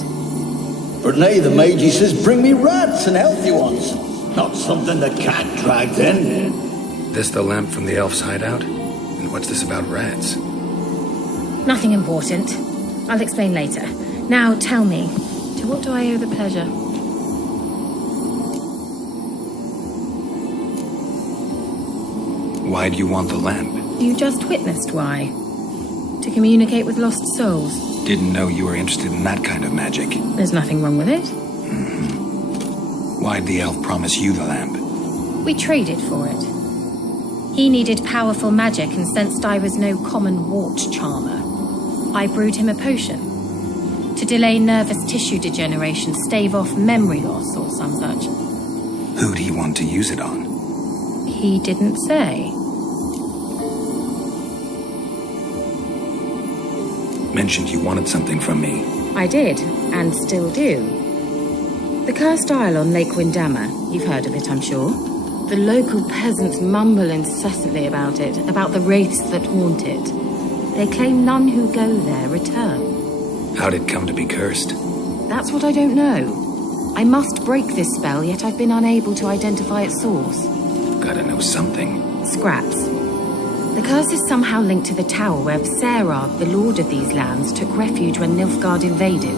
But nay, the Magi says bring me rats and healthy ones. Not something the cat dragged in. This the lamp from the elf's hideout? And what's this about rats? Nothing important. I'll explain later. Now tell me, to what do I owe the pleasure? Why do you want the lamp? You just witnessed why. To communicate with lost souls. Didn't know you were interested in that kind of magic. There's nothing wrong with it. Why'd the elf promise you the lamp? We traded for it. He needed powerful magic and sensed I was no common wart charmer. I brewed him a potion. To delay nervous tissue degeneration, stave off memory loss or some such. Who'd he want to use it on? He didn't say. Mentioned you wanted something from me. I did, and still do. The cursed isle on Lake Windammer. You've heard of it, I'm sure. The local peasants mumble incessantly about it, about the wraiths that haunt it. They claim none who go there return. How'd it come to be cursed? That's what I don't know. I must break this spell, yet I've been unable to identify its source. Gotta know something. Scraps. The curse is somehow linked to the tower where Serard, the lord of these lands, took refuge when Nilfgaard invaded.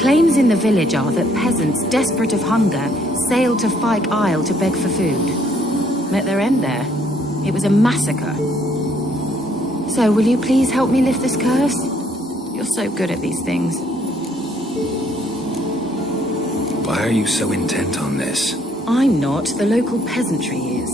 Claims in the village are that peasants, desperate of hunger, sailed to Fyke Isle to beg for food. met their end there. It was a massacre. So, will you please help me lift this curse? You're so good at these things. Why are you so intent on this? I'm not. The local peasantry is.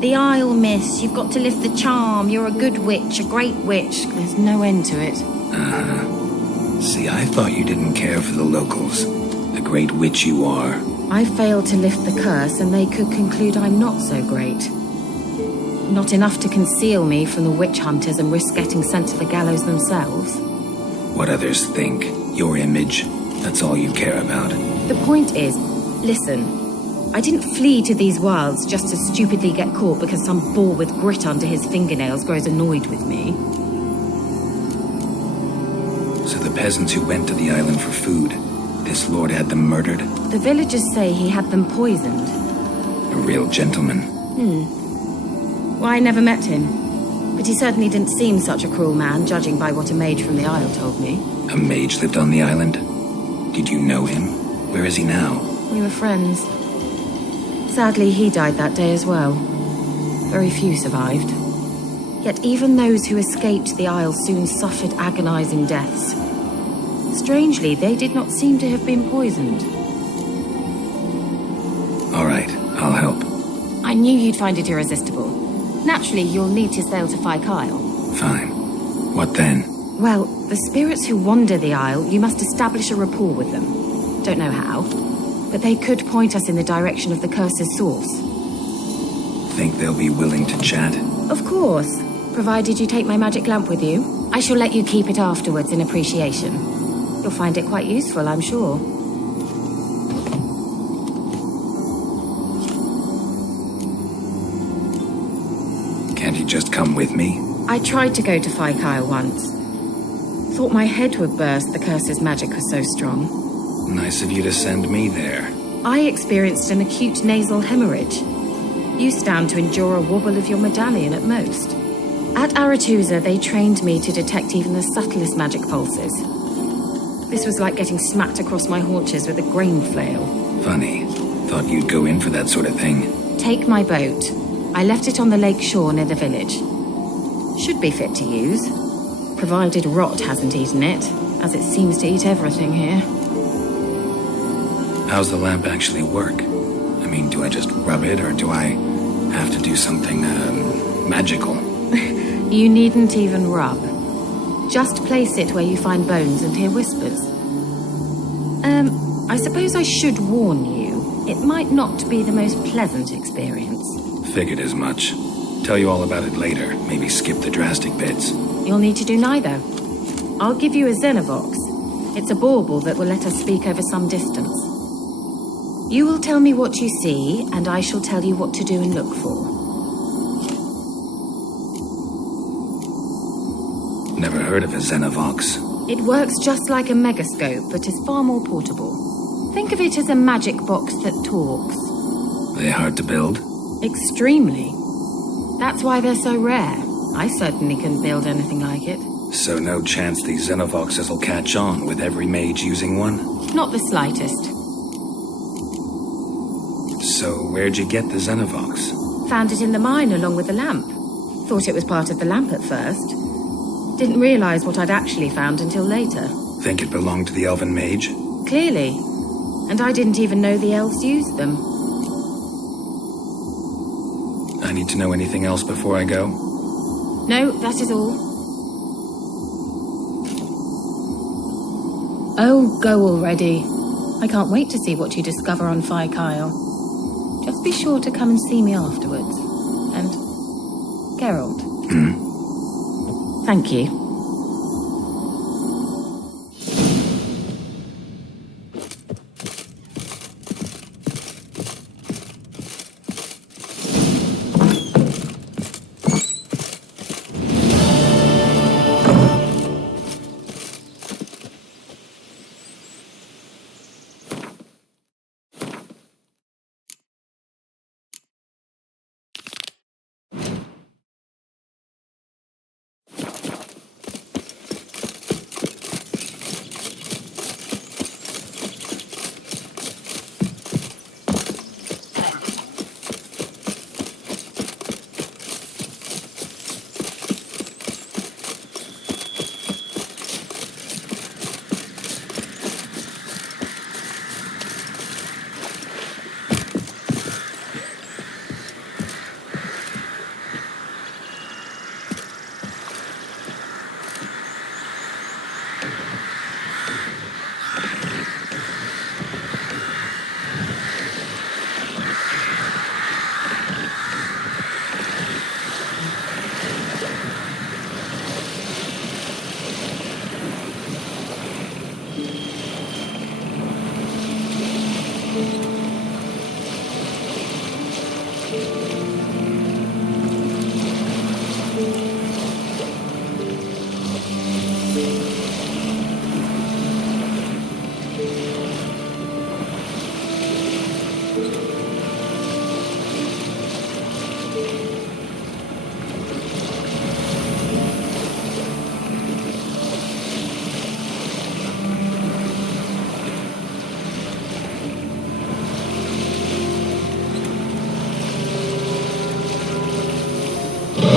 The Isle, miss. You've got to lift the charm. You're a good witch, a great witch. There's no end to it. Uh-huh. See, I thought you didn't care for the locals. The great witch you are. I failed to lift the curse, and they could conclude I'm not so great. Not enough to conceal me from the witch hunters and risk getting sent to the gallows themselves. What others think, your image, that's all you care about. The point is, listen, I didn't flee to these wilds just to stupidly get caught because some boar with grit under his fingernails grows annoyed with me. So the peasants who went to the island for food, this lord had them murdered? The villagers say he had them poisoned. A real gentleman. Well, I never met him, but he certainly didn't seem such a cruel man, judging by what a mage from the Isle told me. A mage lived on the island? Did you know him? Where is he now? We were friends. Sadly, he died that day as well. Very few survived. Yet even those who escaped the Isle soon suffered agonizing deaths. Strangely, they did not seem to have been poisoned. All right, I'll help. I knew you'd find it irresistible. Naturally, you'll need to sail to Kyle. Fine. What then? Well, the spirits who wander the Isle, you must establish a rapport with them. Don't know how, but they could point us in the direction of the curse's source. Think they'll be willing to chat? Of course, provided you take my magic lamp with you. I shall let you keep it afterwards in appreciation. You'll find it quite useful, I'm sure. Can't you just come with me? I tried to go to Kyle once. Thought my head would burst, the curse's magic was so strong. Nice of you to send me there. I experienced an acute nasal hemorrhage. You stand to endure a wobble of your medallion at most. At Aretusa, they trained me to detect even the subtlest magic pulses. This was like getting smacked across my haunches with a grain flail. Funny. Thought you'd go in for that sort of thing. Take my boat. I left it on the lake shore near the village. Should be fit to use. Provided rot hasn't eaten it, as it seems to eat everything here. How's the lamp actually work? I mean, do I just rub it, or do I have to do something, magical? You needn't even rub. Just place it where you find bones and hear whispers. I suppose I should warn you, it might not be the most pleasant experience. Figured as much. Tell you all about it later, maybe skip the drastic bits. You'll need to do neither. I'll give you a Xenovox. It's a bauble that will let us speak over some distance. You will tell me what you see, and I shall tell you what to do and look for. Never heard of a Xenovox. It works just like a megascope, but is far more portable. Think of it as a magic box that talks. They hard to build? Extremely. That's why they're so rare. I certainly couldn't build anything like it. So no chance these Xenovoxes will catch on with every mage using one? Not the slightest. So where'd you get the Xenovox? Found it in the mine along with the lamp. Thought it was part of the lamp at first. Didn't realize what I'd actually found until later. Think it belonged to the elven mage? Clearly. And I didn't even know the elves used them. I need to know anything else before I go? No, that is all. Oh, go already. I can't wait to see what you discover on Kyle. Just be sure to come and see me afterwards. And Geralt. Thank you.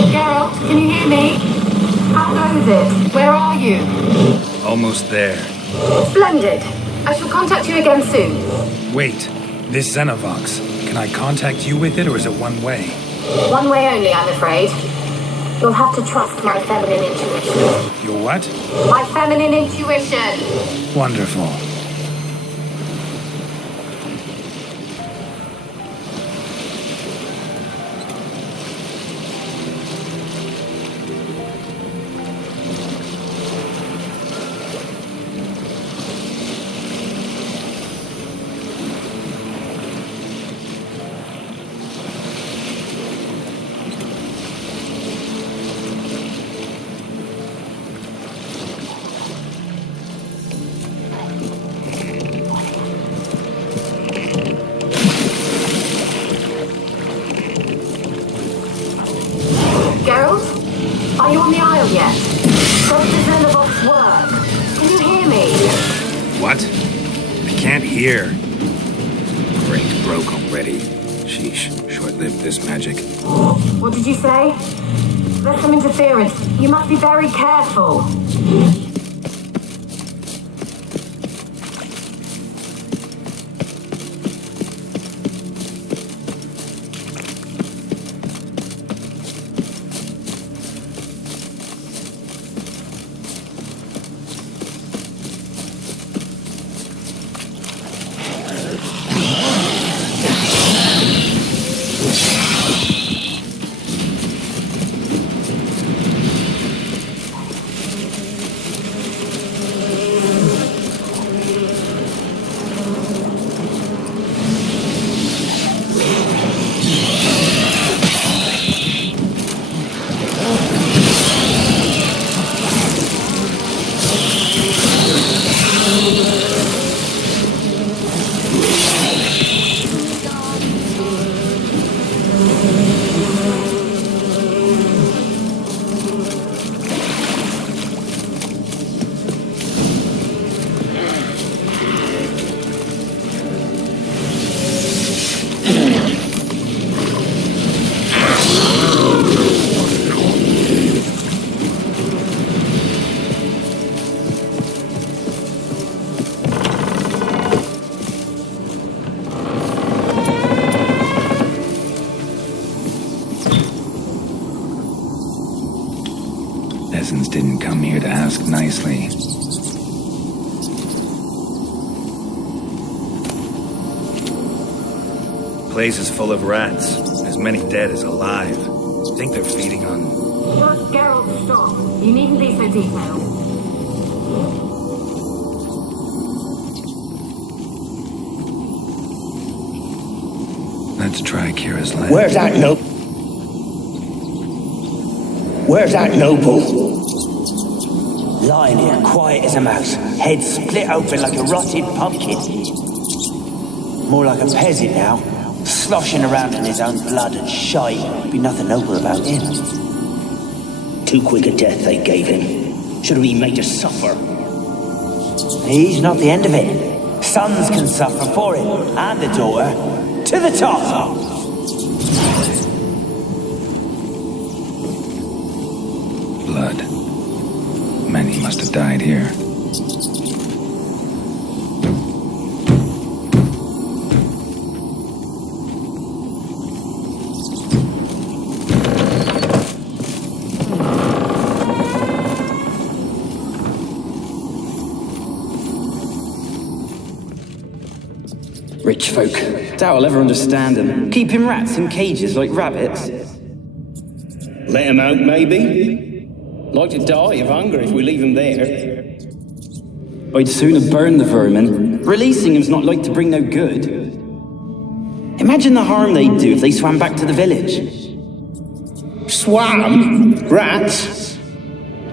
Geralt, can you hear me? How goes it? Where are you? Almost there. Splendid. I shall contact you again soon. Wait, this Xenovox. Can I contact you with it, or is it one way? One way only, I'm afraid. You'll have to trust my feminine intuition. Your what? My feminine intuition. Wonderful. Geralt? Are you on the Isle yet? Does the Xenovox work? Can you hear me? What? I can't hear. Great, broke already. Sheesh, short-lived this magic. What did you say? There's some interference. You must be very careful. Peasants didn't come here to ask nicely. Place is full of rats. As many dead as alive. Think they're feeding on... Geralt, stop. You needn't be so detailed. Let's try Kira's land. Where's that noble? Lying here, quiet as a mouse, head split open like a rotted pumpkin. More like a peasant now, sloshing around in his own blood and shite. Be nothing noble about him. Too quick a death they gave him. Should have been made to suffer. He's not the end of it. Sons can suffer for it, and the daughter. To the top! Blood. Many must have died here. Rich folk. Doubt I'll ever understand them. Keeping rats in cages like rabbits. Let them out, maybe? Like to die of hunger if we leave them there. I'd sooner burn the vermin. Releasing him's not like to bring no good. Imagine the harm they'd do if they swam back to the village. Swam? Rats?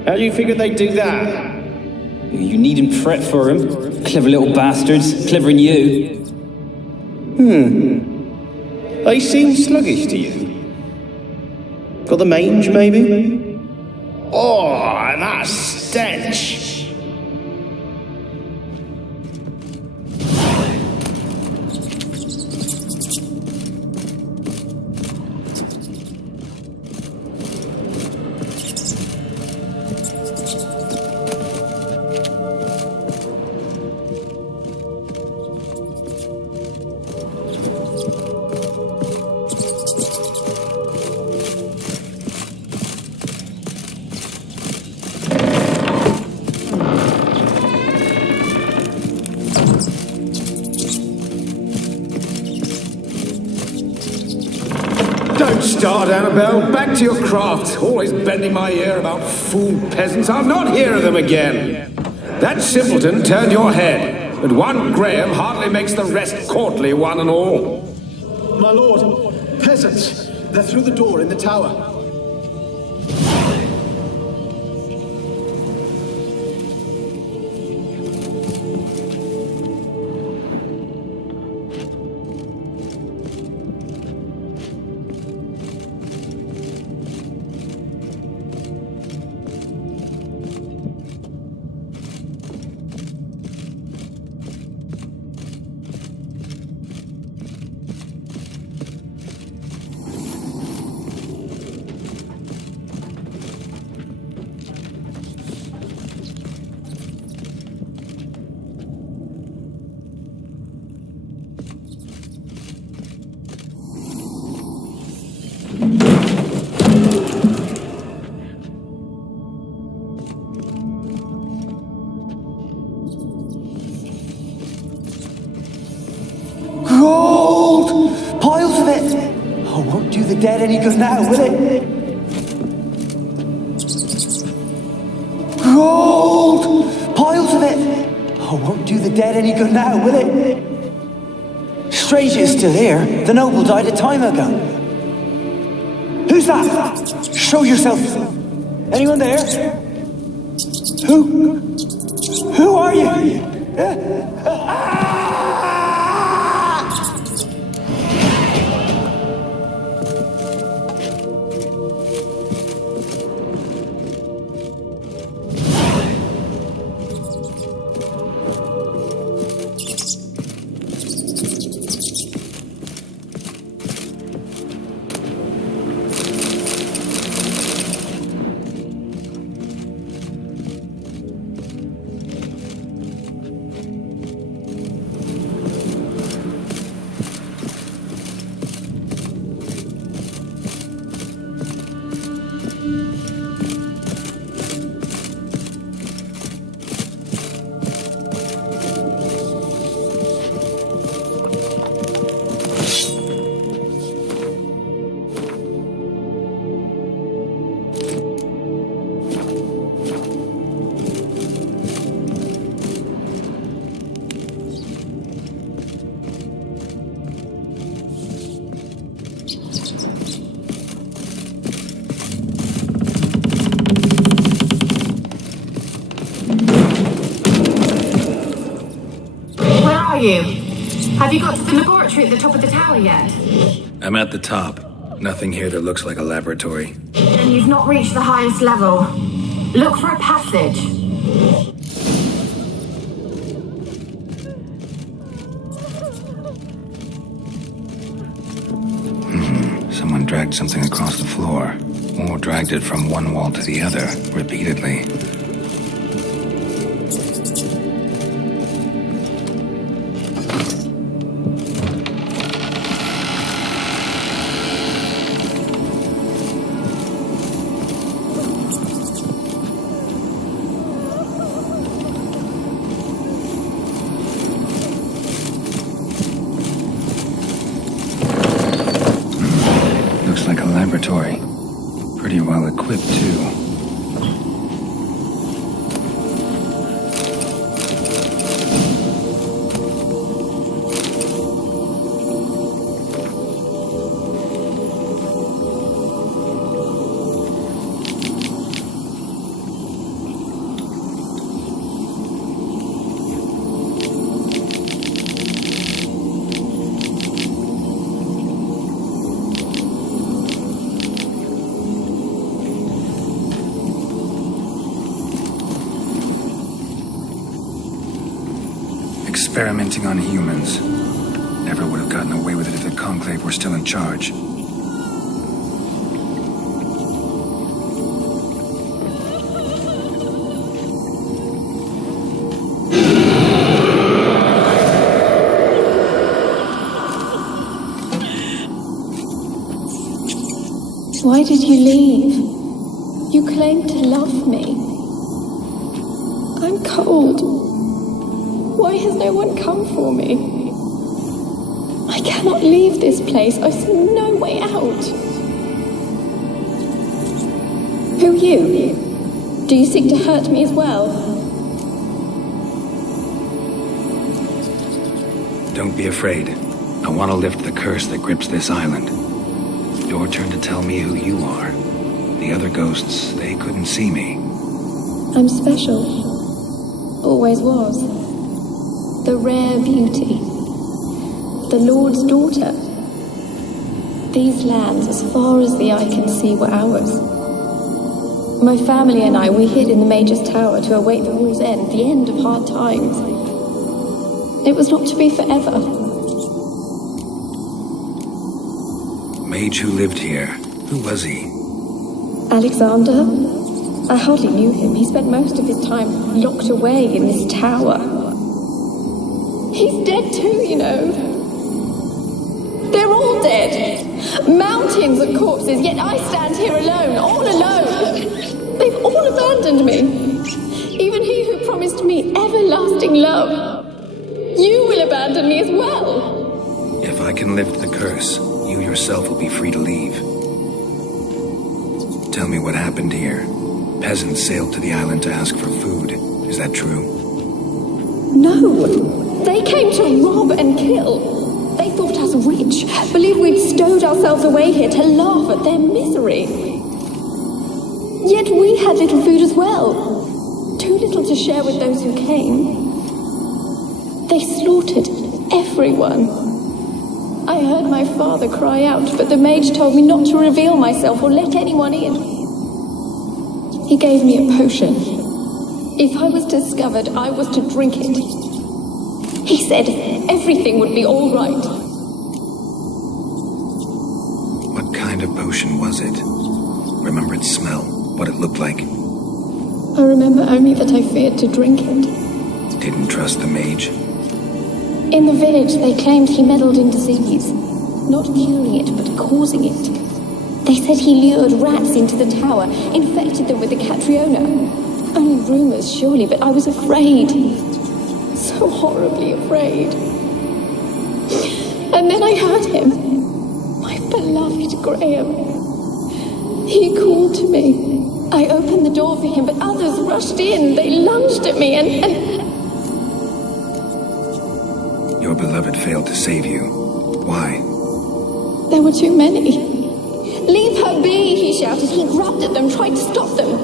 How do you figure they'd do that? You needn't fret for him. Clever little bastards, clever than you. They seem sluggish to you. Got the mange, maybe? Oh, that stench! Don't start, Annabelle. Back to your craft. Always bending my ear about fool peasants. I'll not hear of them again. That simpleton turned your head, but one Graham hardly makes the rest courtly, one and all. My lord, peasants. They're through the door in the tower. Gold! Piles of it! Oh, won't do the dead any good now, will it? Gold! Piles of it! Oh, won't do the dead any good now, will it? Strange it's still here. The noble died a time ago. Who's that? Show yourself. Anyone there? Who are you? Have you got to the laboratory at the top of the tower yet? I'm at the top. Nothing here that looks like a laboratory. Then you've not reached the highest level. Look for a passage. Someone dragged something across the floor, or dragged it from one wall to the other, repeatedly. Looks like a laboratory. Pretty well equipped, too. Experimenting on humans. Never would have gotten away with it if the Conclave were still in charge. Why did you leave? You claimed to love me. I'm cold. Why has no one come for me? I cannot leave this place. I see no way out. Who are you? Do you seek to hurt me as well? Don't be afraid. I want to lift the curse that grips this island. Your turn to tell me who you are. The other ghosts, they couldn't see me. I'm special. Always was. The rare beauty. The Lord's daughter. These lands, as far as the eye can see, were ours. My family and I, we hid in the Mage's Tower to await the war's end, the end of hard times. It was not to be forever. Mage who lived here. Who was he? Alexander? I hardly knew him. He spent most of his time locked away in this tower. He's dead too, you know. They're all dead. Mountains of corpses, yet I stand here alone, all alone. They've all abandoned me. Even he who promised me everlasting love. You will abandon me as well. If I can lift the curse, you yourself will be free to leave. Tell me what happened here. Peasants sailed to the island to ask for food. Is that true? No. They came to rob and kill. They thought us rich, believed we'd stowed ourselves away here to laugh at their misery. Yet we had little food as well. Too little to share with those who came. They slaughtered everyone. I heard my father cry out, but the mage told me not to reveal myself or let anyone in. He gave me a potion. If I was discovered, I was to drink it. He said everything would be all right. What kind of potion was it? Remember its smell? What it looked like? I remember only that I feared to drink it. Didn't trust the mage? In the village, they claimed he meddled in disease. Not curing it, but causing it. They said he lured rats into the tower, infected them with the Catriona. Only rumors, surely, but I was afraid. So horribly afraid. And then I heard him. My beloved Graham. He called to me. I opened the door for him, but others rushed in. They lunged at me and... Your beloved failed to save you. Why? There were too many. Leave her be, he shouted. He grabbed at them, tried to stop them.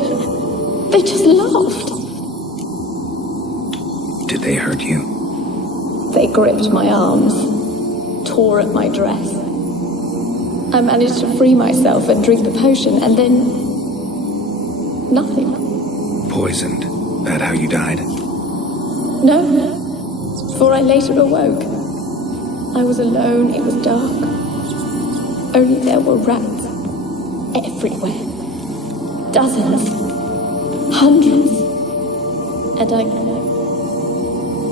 They just laughed. Did they hurt you? They gripped my arms, tore at my dress. I managed to free myself and drink the potion, and then... nothing. Poisoned? That how you died? No. For I later awoke. I was alone, it was dark. Only there were rats. Everywhere. Dozens. Hundreds. And I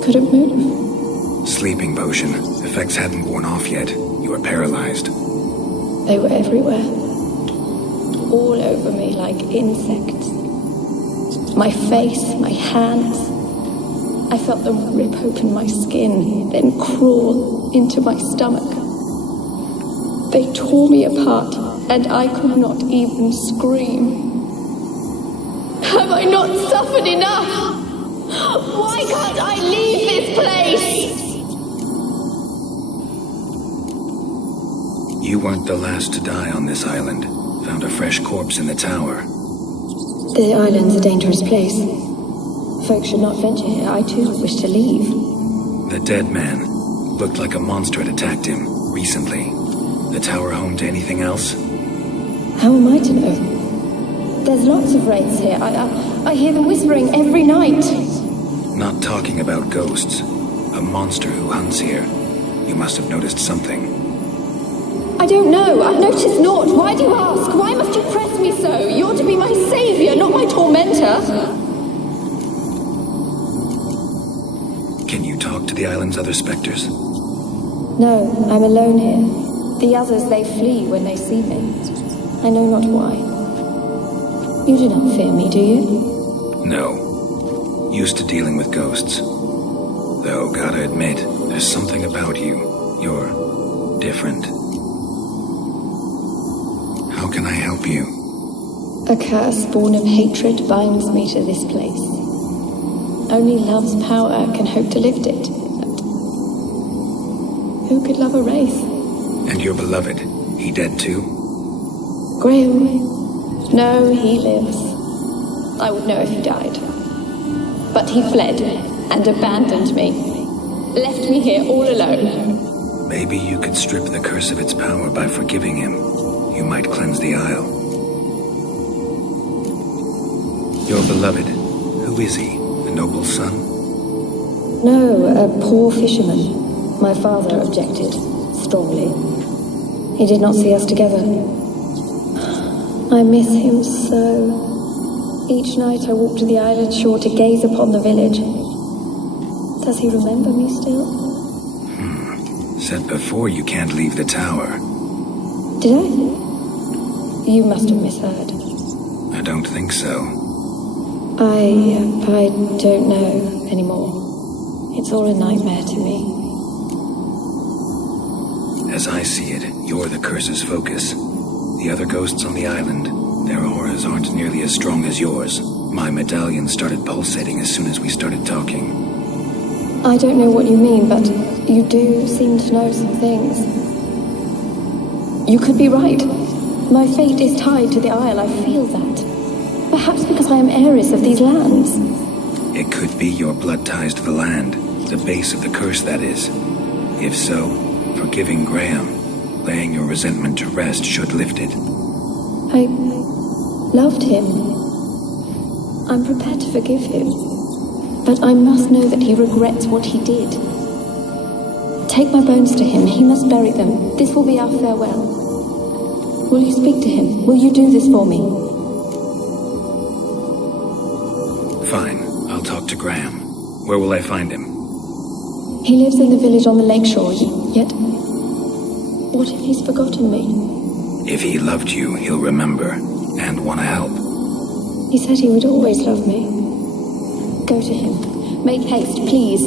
couldn't move. Sleeping potion. Effects hadn't worn off yet. You were paralyzed. They were everywhere. All over me like insects. My face, my hands. I felt them rip open my skin, then crawl into my stomach. They tore me apart, and I could not even scream. Have I not suffered enough? Why can't I leave this place? You weren't the last to die on this island. Found a fresh corpse in the tower. The island's a dangerous place. Folks should not venture here. I too wish to leave. The dead man. Looked like a monster had attacked him, recently. The tower home to anything else? How am I to know? There's lots of wraiths here. I hear them whispering every night. Not talking about ghosts. A monster who hunts here. You must have noticed something. I don't know. I've noticed naught. Why do you ask? Why must you press me so? You're to be my savior, not my tormentor. Can you talk to the island's other specters? No, I'm alone here. The others, they flee when they see me. I know not why. You do not fear me, do you? No. Used to dealing with ghosts. Though, gotta admit, there's something about you. You're different. How can I help you? A curse born of hatred binds me to this place. Only love's power can hope to lift it. But who could love a wraith? And your beloved, he dead too? Graham? No, he lives. I would know if he died. But he fled and abandoned me. Left me here all alone. Maybe you could strip the curse of its power by forgiving him. You might cleanse the Isle. Your beloved, who is he? A noble son? No, a poor fisherman. My father objected, strongly. He did not see us together. I miss him so. Each night I walk to the island shore to gaze upon the village. Does he remember me still? Said before you can't leave the tower. Did I? You must have misheard. I don't think so. I don't know anymore. It's all a nightmare to me. As I see it, you're the curse's focus. The other ghosts on the island, their auras aren't nearly as strong as yours. My medallion started pulsating as soon as we started talking. I don't know what you mean, but you do seem to know some things. You could be right. My fate is tied to the Isle, I feel that. Perhaps because I am heiress of these lands. It could be your blood ties to the land, the base of the curse, that is. If so, forgiving Graham, laying your resentment to rest should lift it. I loved him. I'm prepared to forgive him. But I must know that he regrets what he did. Take my bones to him. He must bury them. This will be our farewell. Will you speak to him? Will you do this for me? Fine. I'll talk to Graham. Where will I find him? He lives in the village on the lakeshore, yet... What if he's forgotten me? If he loved you, he'll remember, and want to help. He said he would always love me. Go to him. Make haste, please.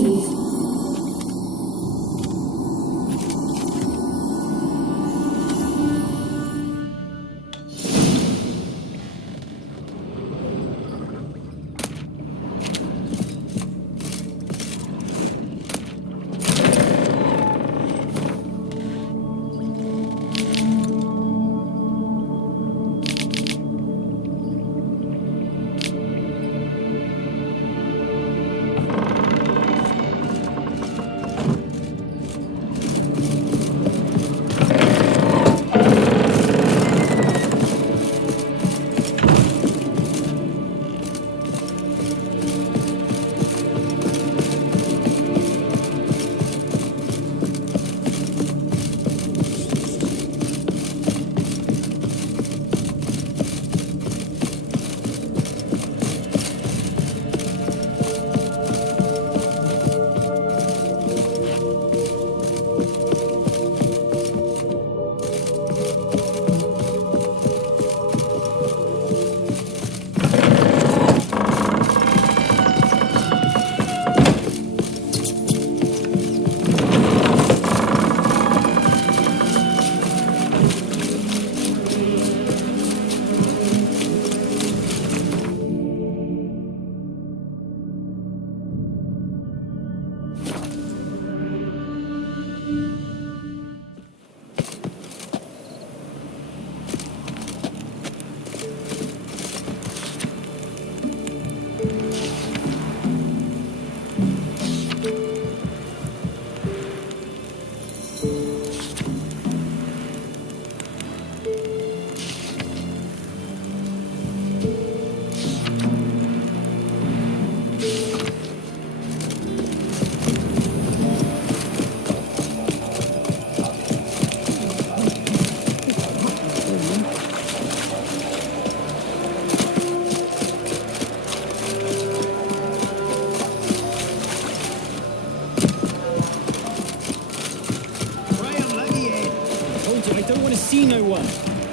I don't want to see no one.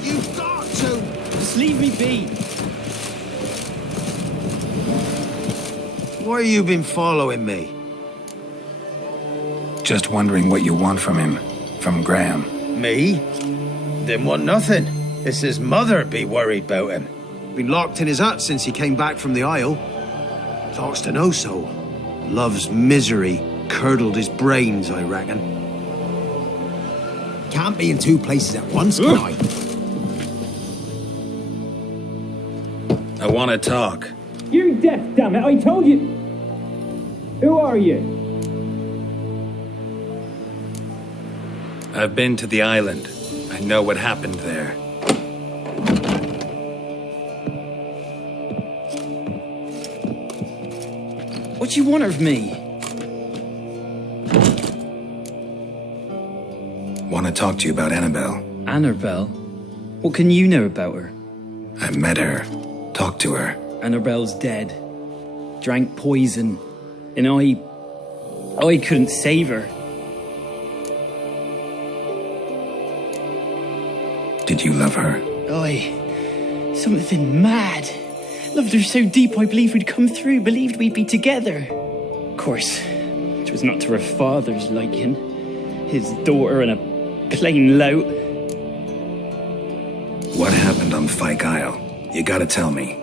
You've got to! Just leave me be. Why you been following me? Just wondering what you want from him. From Graham. Me? Didn't want nothing. It's his mother be worried about him. Been locked in his hut since he came back from the Isle. Talks to no soul. Love's misery curdled his brains, I reckon. Can't be in two places at once, can I? I want to talk. You're deaf, damn it! I told you. Who are you? I've been to the island. I know what happened there. What do you want of me? Want to talk to you about Annabelle. Annabelle? What can you know about her? I met her. Talked to her. Annabelle's dead. Drank poison. And I couldn't save her. Did you love her? Something mad. Loved her so deep I believed we'd come through, believed we'd be together. Of course, it was not to her father's liking. His daughter and a plain lout. What happened on Fyke Isle? You gotta tell me.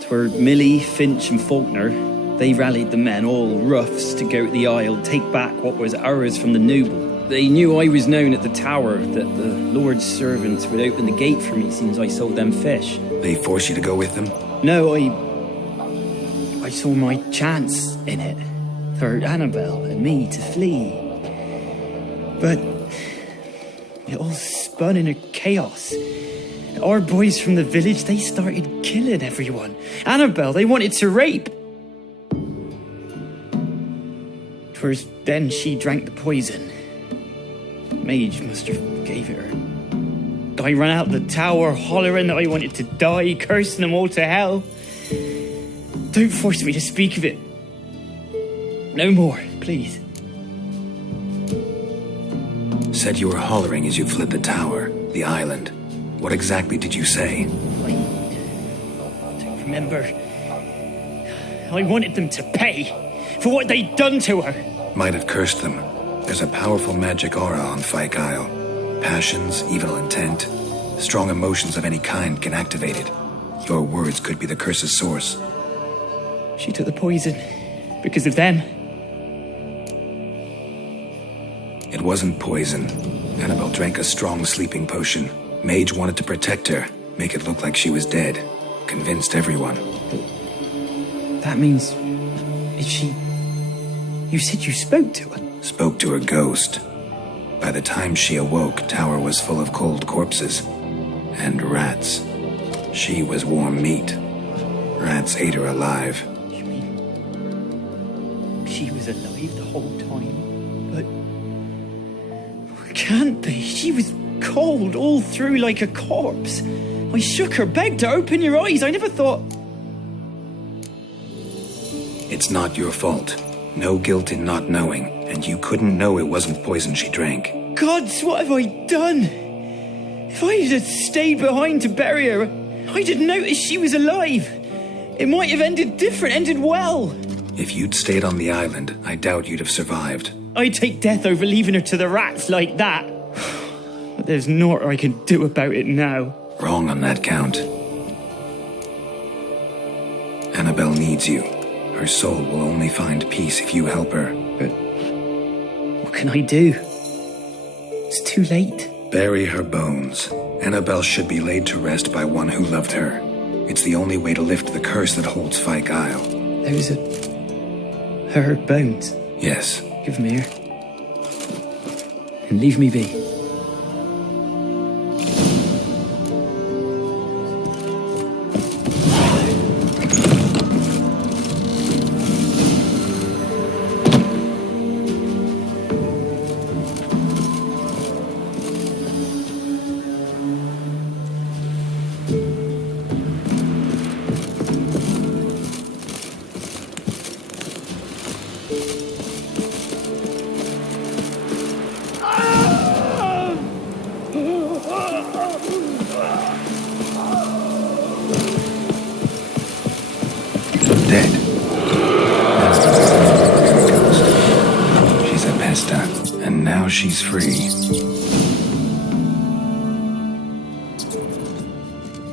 'Twere Millie, Finch and Faulkner. They rallied the men, all roughs, to go to the Isle, take back what was ours from the noble. They knew I was known at the tower, that the Lord's servants would open the gate for me as soon as I sold them fish. They forced you to go with them? No, I saw my chance in it. For Annabelle and me to flee. But it all spun in a chaos. Our boys from the village, they started killing everyone. Annabelle, they wanted to rape. 'Twas then she drank the poison. Mage must have gave it her. I ran out the tower hollering that I wanted to die, cursing them all to hell. Don't force me to speak of it. No more, please. Said you were hollering as you fled the tower, the island. What exactly did you say? I don't remember. I wanted them to pay for what they'd done to her. Might have cursed them. There's a powerful magic aura on Fyke Isle. Passions, evil intent, strong emotions of any kind can activate it. Your words could be the curse's source. She took the poison because of them. It wasn't poison. Annabelle drank a strong sleeping potion. Mage wanted to protect her, make it look like she was dead. Convinced everyone. That means... Is she... You said you spoke to her? Spoke to her ghost. By the time she awoke, tower was full of cold corpses. And rats. She was warm meat. Rats ate her alive. You mean... She was alive the whole time? But... It can't be. She was cold all through like a corpse. I shook her, begged her, open your eyes. I never thought... It's not your fault. No guilt in not knowing, and you couldn't know it wasn't poison she drank. Gods, what have I done? If I had stayed behind to bury her, I didn't notice she was alive. It might have ended different, ended well. If you'd stayed on the island, I doubt you'd have survived. I'd take death over leaving her to the rats like that. But there's naught I can do about it now. Wrong on that count. Annabelle needs you. Her soul will only find peace if you help her. But what can I do? It's too late. Bury her bones. Annabelle should be laid to rest by one who loved her. It's the only way to lift the curse that holds Fyke Isle. Those are... her bones? Yes. Give them here. And leave me be. she's free.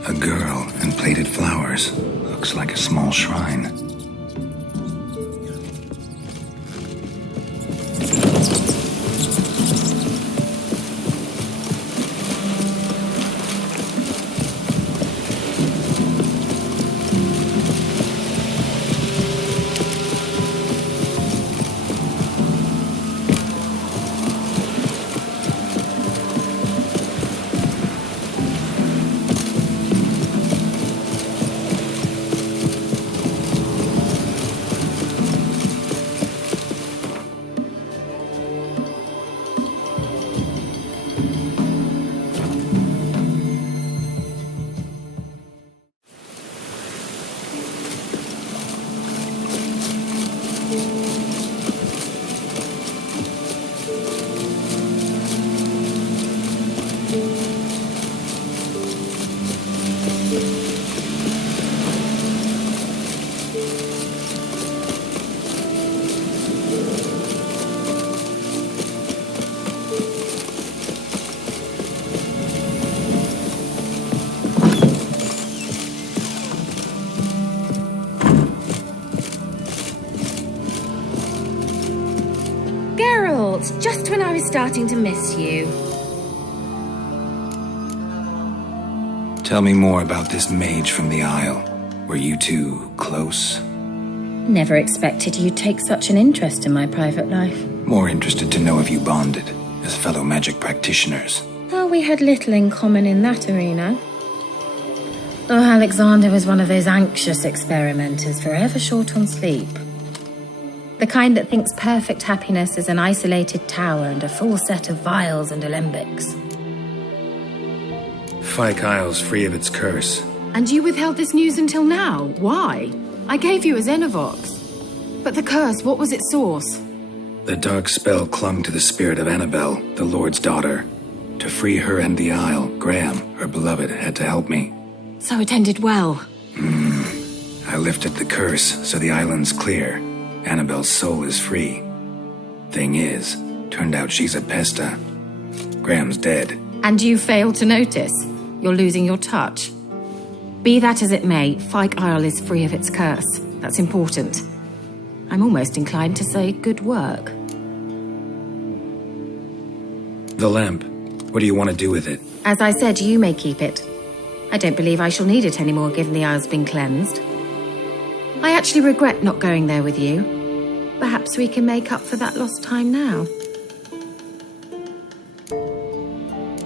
A girl and plated flowers. Looks like a small shrine. Just when I was starting to miss you. Tell me more about this mage from the Isle. Were you two close? Never expected you'd take such an interest in my private life. More interested to know if you bonded as fellow magic practitioners. Oh, we had little in common in that arena. Oh, Alexander was one of those anxious experimenters, forever short on sleep. The kind that thinks perfect happiness is an isolated tower and a full set of vials and alembics. Fyke Isle's free of its curse. And you withheld this news until now? Why? I gave you a Xenovox. But the curse, what was its source? The dark spell clung to the spirit of Annabelle, the Lord's daughter. To free her and the Isle, Graham, her beloved, had to help me. So it ended well. I lifted the curse, so the island's clear. Annabelle's soul is free. Thing is, turned out she's a pesta. Graham's dead. And you failed to notice? You're losing your touch. Be that as it may, Fyke Isle is free of its curse. That's important. I'm almost inclined to say good work. The lamp. What do you want to do with it? As I said, you may keep it. I don't believe I shall need it anymore, given the Isle's been cleansed. I actually regret not going there with you. Perhaps we can make up for that lost time now.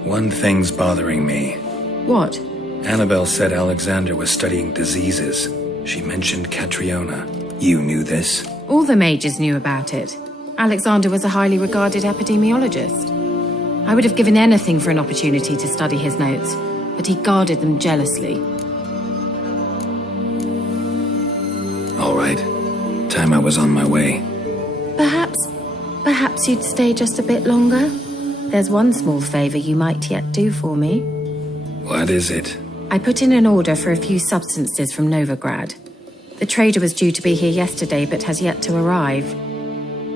One thing's bothering me. What? Annabelle said Alexander was studying diseases. She mentioned Catriona. You knew this? All the mages knew about it. Alexander was a highly regarded epidemiologist. I would have given anything for an opportunity to study his notes, but he guarded them jealously. All right. Time I was on my way. Perhaps you'd stay just a bit longer? There's one small favor you might yet do for me. What is it? I put in an order for a few substances from Novigrad. The trader was due to be here yesterday, but has yet to arrive.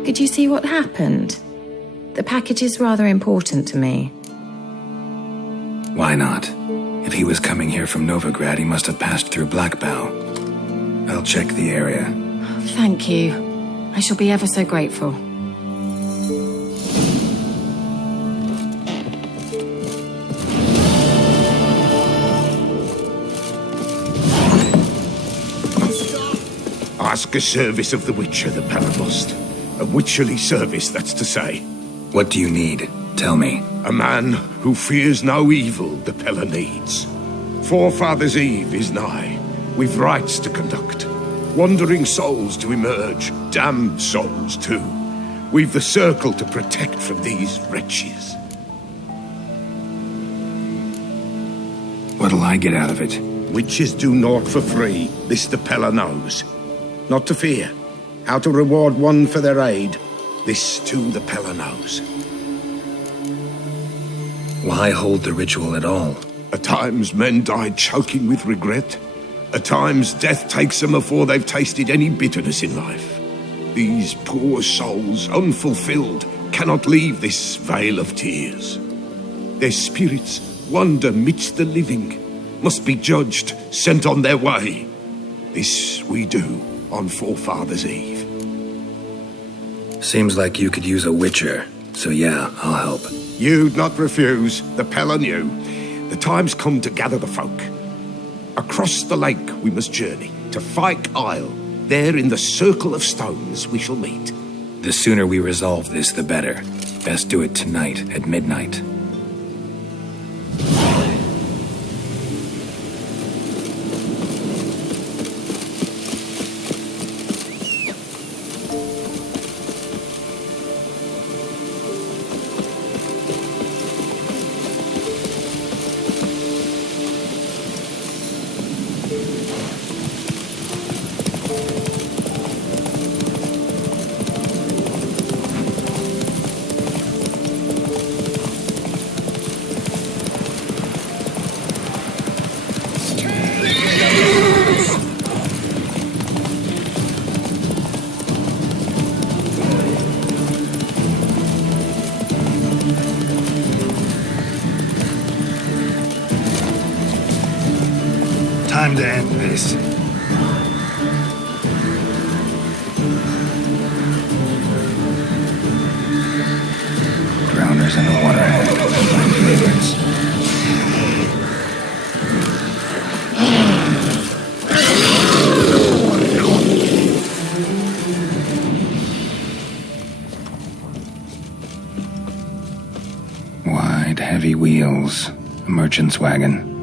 Could you see what happened? The package is rather important to me. Why not? If he was coming here from Novigrad, he must have passed through Blackbow. I'll check the area. Thank you. I shall be ever so grateful. Ask a service of the Witcher, the Paramost. A witcherly service, that's to say. What do you need? Tell me. A man who fears no evil the Pella needs. Forefathers' Eve is nigh. We've rites to conduct. Wandering souls to emerge. Damned souls, too. We've the circle to protect from these wretches. What'll I get out of it? Witches do naught for free. This the Pella knows. Not to fear. How to reward one for their aid. This too the Pella knows. Why hold the ritual at all? At times men die choking with regret. At times death takes them before they've tasted any bitterness in life. These poor souls, unfulfilled, cannot leave this vale of tears. Their spirits wander midst the living, must be judged, sent on their way. This we do on Forefathers' Eve. Seems like you could use a witcher, so yeah, I'll help. You'd not refuse, the Pella knew. The time's come to gather the folk. Across the lake we must journey, to Fyke Isle. There in the circle of stones we shall meet. The sooner we resolve this, the better. Best do it tonight at midnight. Time to end this. Drowners in the waterhead. My favorites. Wide, heavy wheels. A merchant's wagon.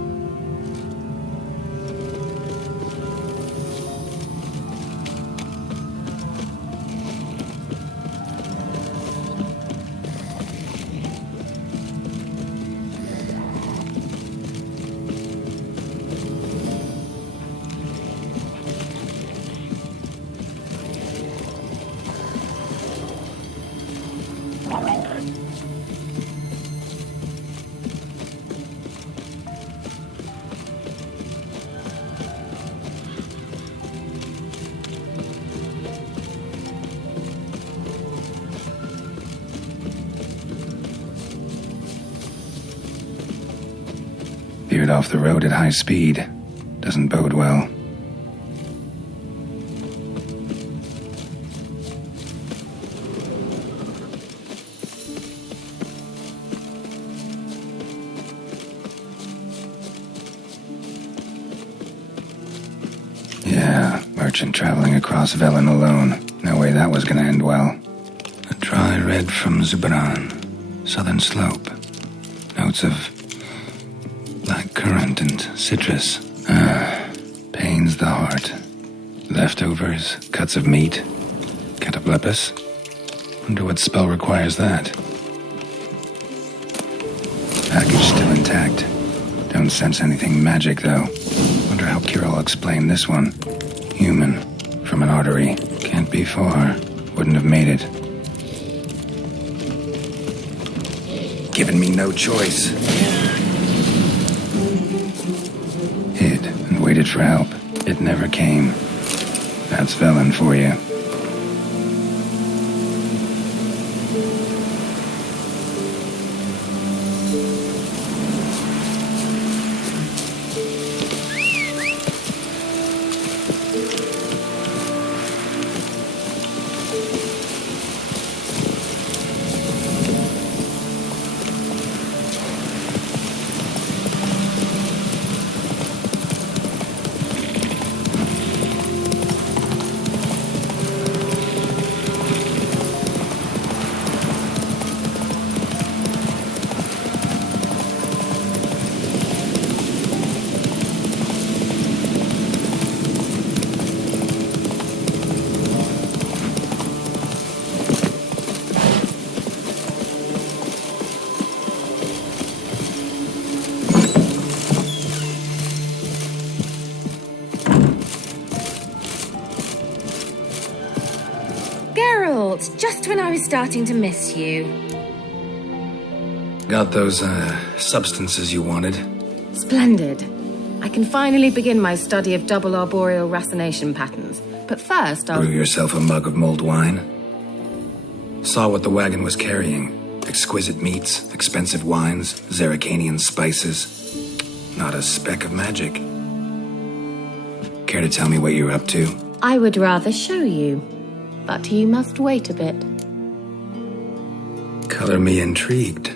Veered off the road at high speed. Doesn't bode well. Yeah, merchant traveling across Velen alone. No way that was gonna end well. A dry red from Zubran. Southern slope. Notes of blackcurrant and citrus. Pains the heart. Leftovers, cuts of meat. Cataplepis. Wonder what spell requires that. Package still intact. Don't sense anything magic, though. Wonder how Keira will explain this one. Human. From an artery. Can't be far. Wouldn't have made it. Given me no choice. Hid and waited for help. It never came. That's Velen for you. Geralt, just when I was starting to miss you. Got those, substances you wanted? Splendid. I can finally begin my study of double arboreal racination patterns. But first, I'll... Brew yourself a mug of mulled wine? Saw what the wagon was carrying. Exquisite meats, expensive wines, Zerrikanian spices. Not a speck of magic. Care to tell me what you're up to? I would rather show you, but you must wait a bit. Color me intrigued.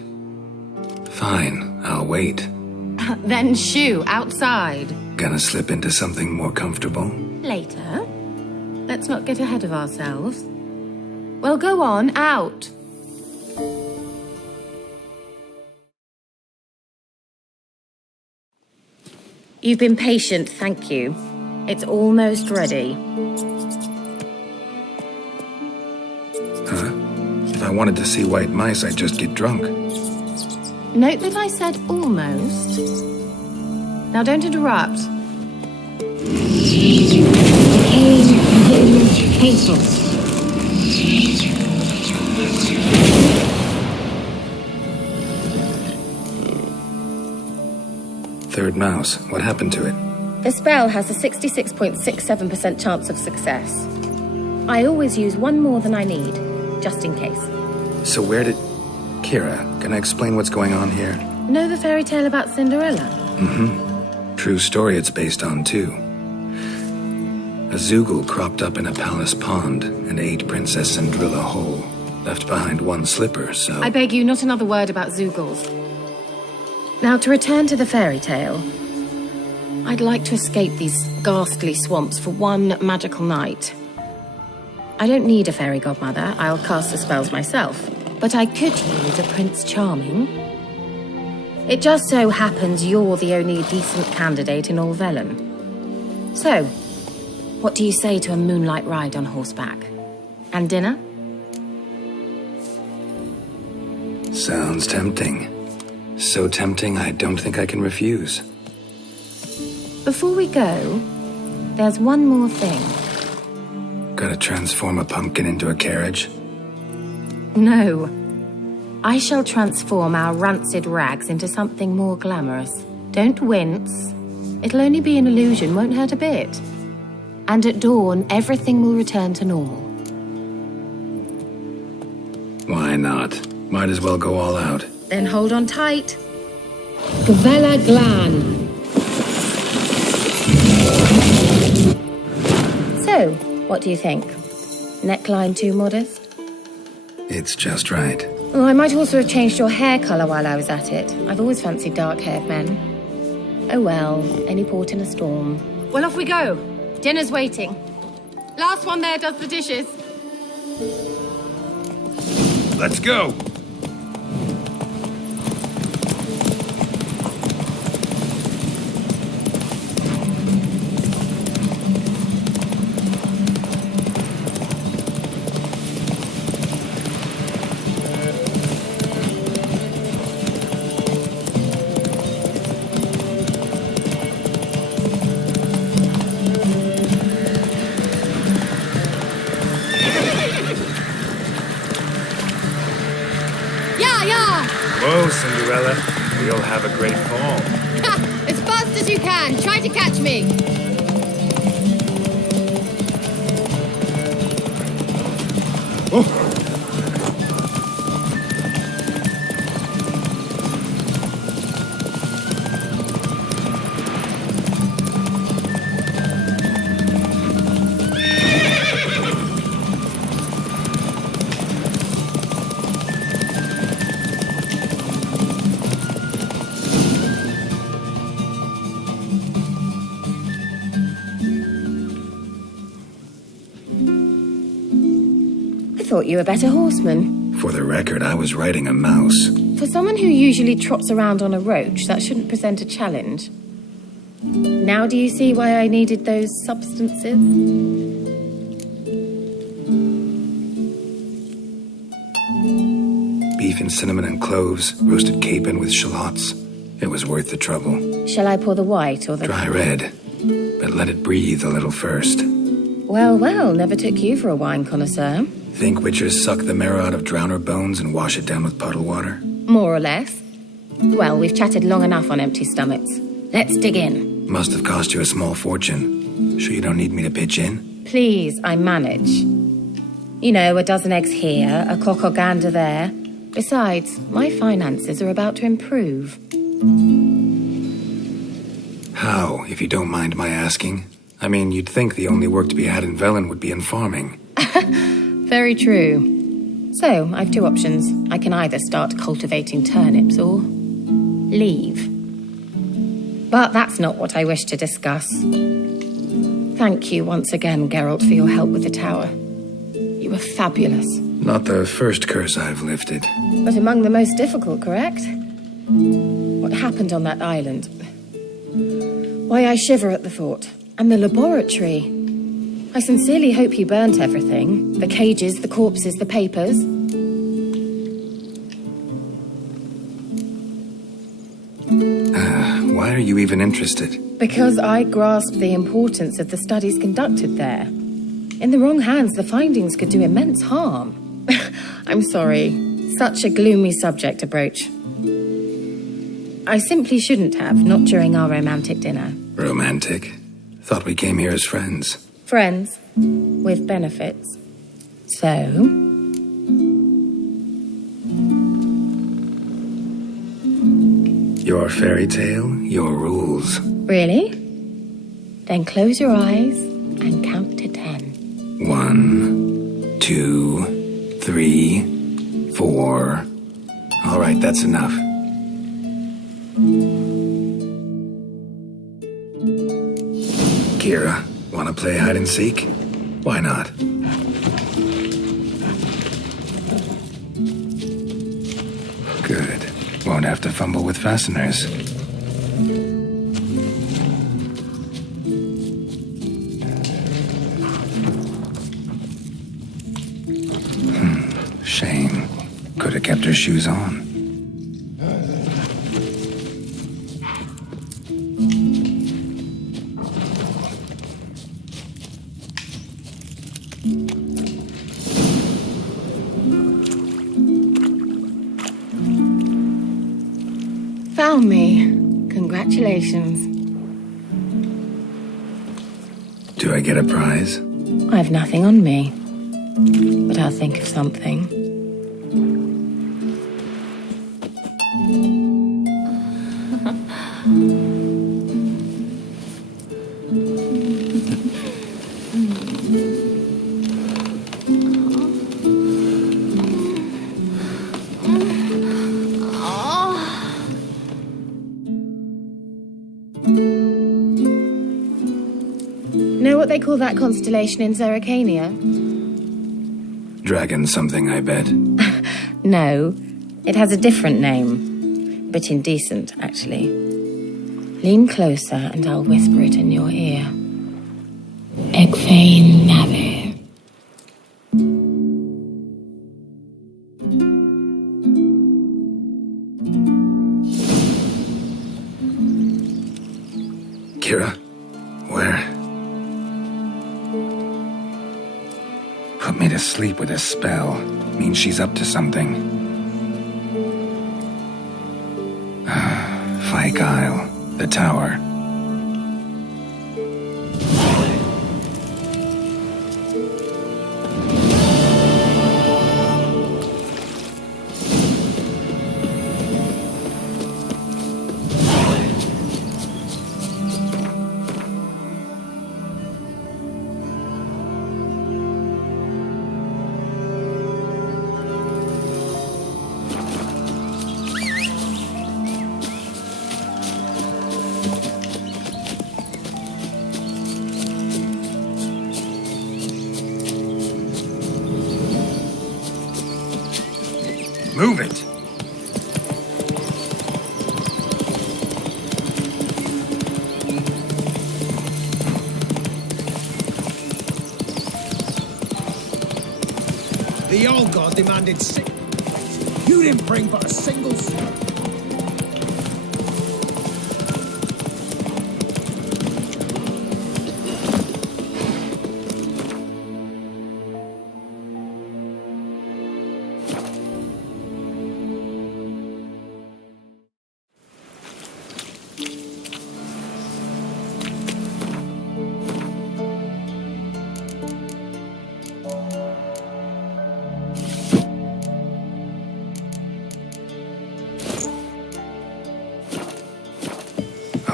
Fine, I'll wait. Then shoo, outside. Gonna slip into something more comfortable? Later. Let's not get ahead of ourselves. Well, go on, out. You've been patient, thank you. It's almost ready. Huh? If I wanted to see white mice, I'd just get drunk. Note that I said almost. Now don't interrupt. Patience. Third mouse. What happened to it? The spell has a 66.67% chance of success. I always use one more than I need, just in case. So where did... Keira, can I explain what's going on here? Know the fairy tale about Cinderella? Mm-hmm. True story it's based on, too. A Zoogle cropped up in a palace pond and ate Princess Cinderella whole. Left behind one slipper, so... I beg you, not another word about Zoogles. Now, to return to the fairy tale, I'd like to escape these ghastly swamps for one magical night. I don't need a fairy godmother, I'll cast the spells myself, but I could use a Prince Charming. It just so happens you're the only decent candidate in all Velen. So, what do you say to a moonlight ride on horseback? And dinner? Sounds tempting. So tempting, I don't think I can refuse. Before we go, there's one more thing. Gotta transform a pumpkin into a carriage? No. I shall transform our rancid rags into something more glamorous. Don't wince. It'll only be an illusion, won't hurt a bit. And at dawn, everything will return to normal. Why not? Might as well go all out. Then hold on tight. Gvella Glan. So, what do you think? Neckline too modest? It's just right. Oh, I might also have changed your hair colour while I was at it. I've always fancied dark-haired men. Oh well, any port in a storm. Well, off we go. Dinner's waiting. Last one there does the dishes. Let's go. Whoa, Cinderella. We'll have a great fall. As fast as you can. Try to catch me. Oh. Thought you were a better horseman. For the record, I was riding a mouse. For someone who usually trots around on a roach, that shouldn't present a challenge. Now do you see why I needed those substances? Beef and cinnamon and cloves, roasted capon with shallots. It was worth the trouble. Shall I pour the white or the... Dry red, but let it breathe a little first. Well, well, never took you for a wine connoisseur. Think witchers suck the marrow out of drowner bones and wash it down with puddle water? More or less. Well, we've chatted long enough on empty stomachs. Let's dig in. Must have cost you a small fortune. Sure you don't need me to pitch in? Please, I manage. You know, a dozen eggs here, a cock or gander there. Besides, my finances are about to improve. How, if you don't mind my asking? I mean, you'd think the only work to be had in Velen would be in farming. Very true. So, I've two options. I can either start cultivating turnips or leave. But that's not what I wish to discuss. Thank you once again, Geralt, for your help with the tower. You were fabulous. Not the first curse I've lifted. But among the most difficult, correct? What happened on that island? Why, I shiver at the thought. And the laboratory. I sincerely hope you burnt everything. The cages, the corpses, the papers. Why are you even interested? Because I grasp the importance of the studies conducted there. In the wrong hands, the findings could do immense harm. I'm sorry. Such a gloomy subject to broach. I simply shouldn't have, not during our romantic dinner. Romantic? Thought we came here as friends. Friends, with benefits. So? Your fairy tale, your rules. Really? Then close your eyes and count to 10. 1, 2, 3, 4. All right, that's enough. Keira, wanna play hide and seek? Why not? Good. Won't have to fumble with fasteners. Shame. Could have kept her shoes on. Found me. Congratulations. Do I get a prize? I have nothing on me. But I'll think of something. Know what they call that constellation in Zerrikania? Dragon something, I bet. No, it has a different name. Bit indecent, actually. Lean closer and I'll whisper it in your ear. Egfain Navir. Keira, where? Put me to sleep with a spell. Means she's up to something. Fyke Isle, the tower. Move it! The old god demanded six. You didn't bring but a single sword.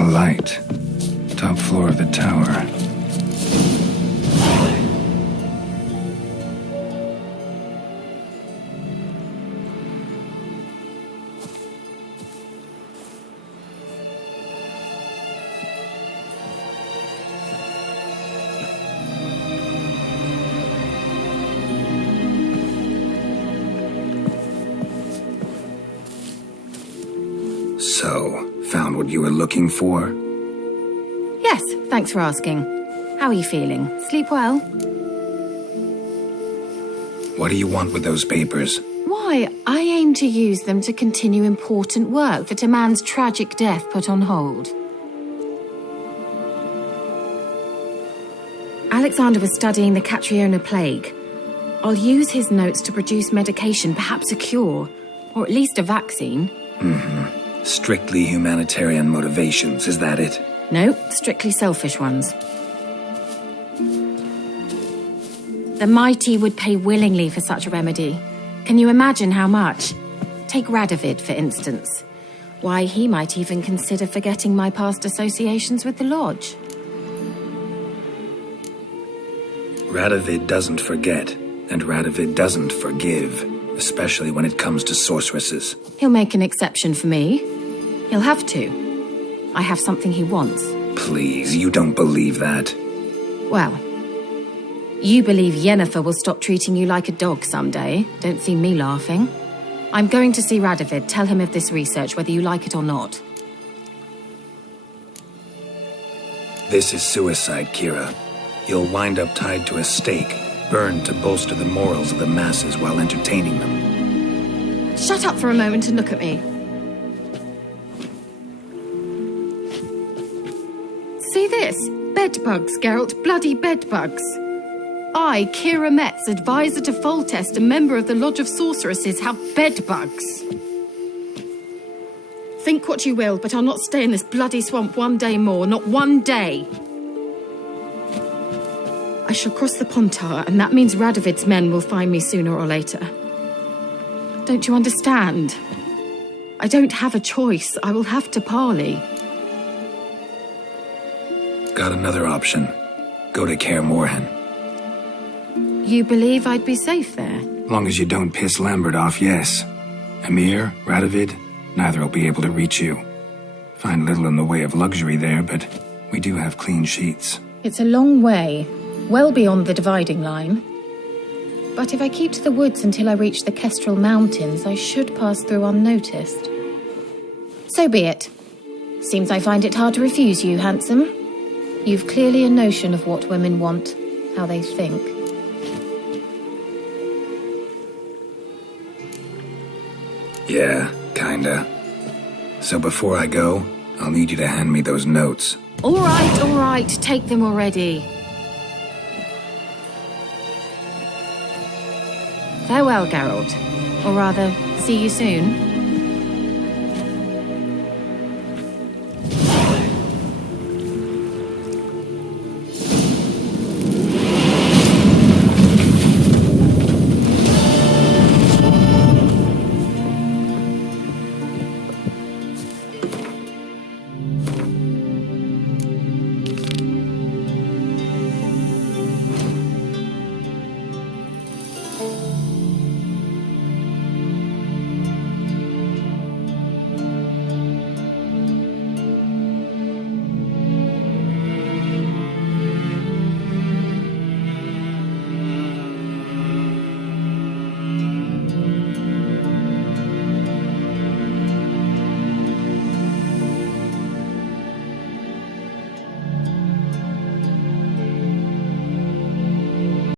A light. Top floor of the tower. So, found what you were looking for? Yes, thanks for asking. How are you feeling? Sleep well? What do you want with those papers? Why, I aim to use them to continue important work that a man's tragic death put on hold. Alexander was studying the Catriona plague. I'll use his notes to produce medication, perhaps a cure, or at least a vaccine. Mm-hmm. Strictly humanitarian motivations, is that it? No, strictly selfish ones. The mighty would pay willingly for such a remedy. Can you imagine how much? Take Radovid, for instance. Why, he might even consider forgetting my past associations with the Lodge. Radovid doesn't forget, and Radovid doesn't forgive, especially when it comes to sorceresses. He'll make an exception for me. He'll have to. I have something he wants. Please, you don't believe that. Well, you believe Yennefer will stop treating you like a dog someday. Don't see me laughing. I'm going to see Radovid, tell him of this research, whether you like it or not. This is suicide, Keira. You'll wind up tied to a stake, burned to bolster the morals of the masses while entertaining them. Shut up for a moment and look at me. See this? Bedbugs, Geralt. Bloody bedbugs. I, Keira Metz, advisor to Foltest, a member of the Lodge of Sorceresses, have bedbugs. Think what you will, but I'll not stay in this bloody swamp one day more. Not one day. I shall cross the Pontar, and that means Radovid's men will find me sooner or later. Don't you understand? I don't have a choice. I will have to parley. Got another option. Go to Kaer Morhen. You believe I'd be safe there? Long as you don't piss Lambert off, yes. Emir, Radovid, neither will be able to reach you. Find little in the way of luxury there, but we do have clean sheets. It's a long way, well beyond the dividing line. But if I keep to the woods until I reach the Kestrel Mountains, I should pass through unnoticed. So be it. Seems I find it hard to refuse you, handsome. You've clearly a notion of what women want, how they think. Yeah, kinda. So before I go, I'll need you to hand me those notes. All right, take them already. Farewell, Geralt. Or rather, see you soon.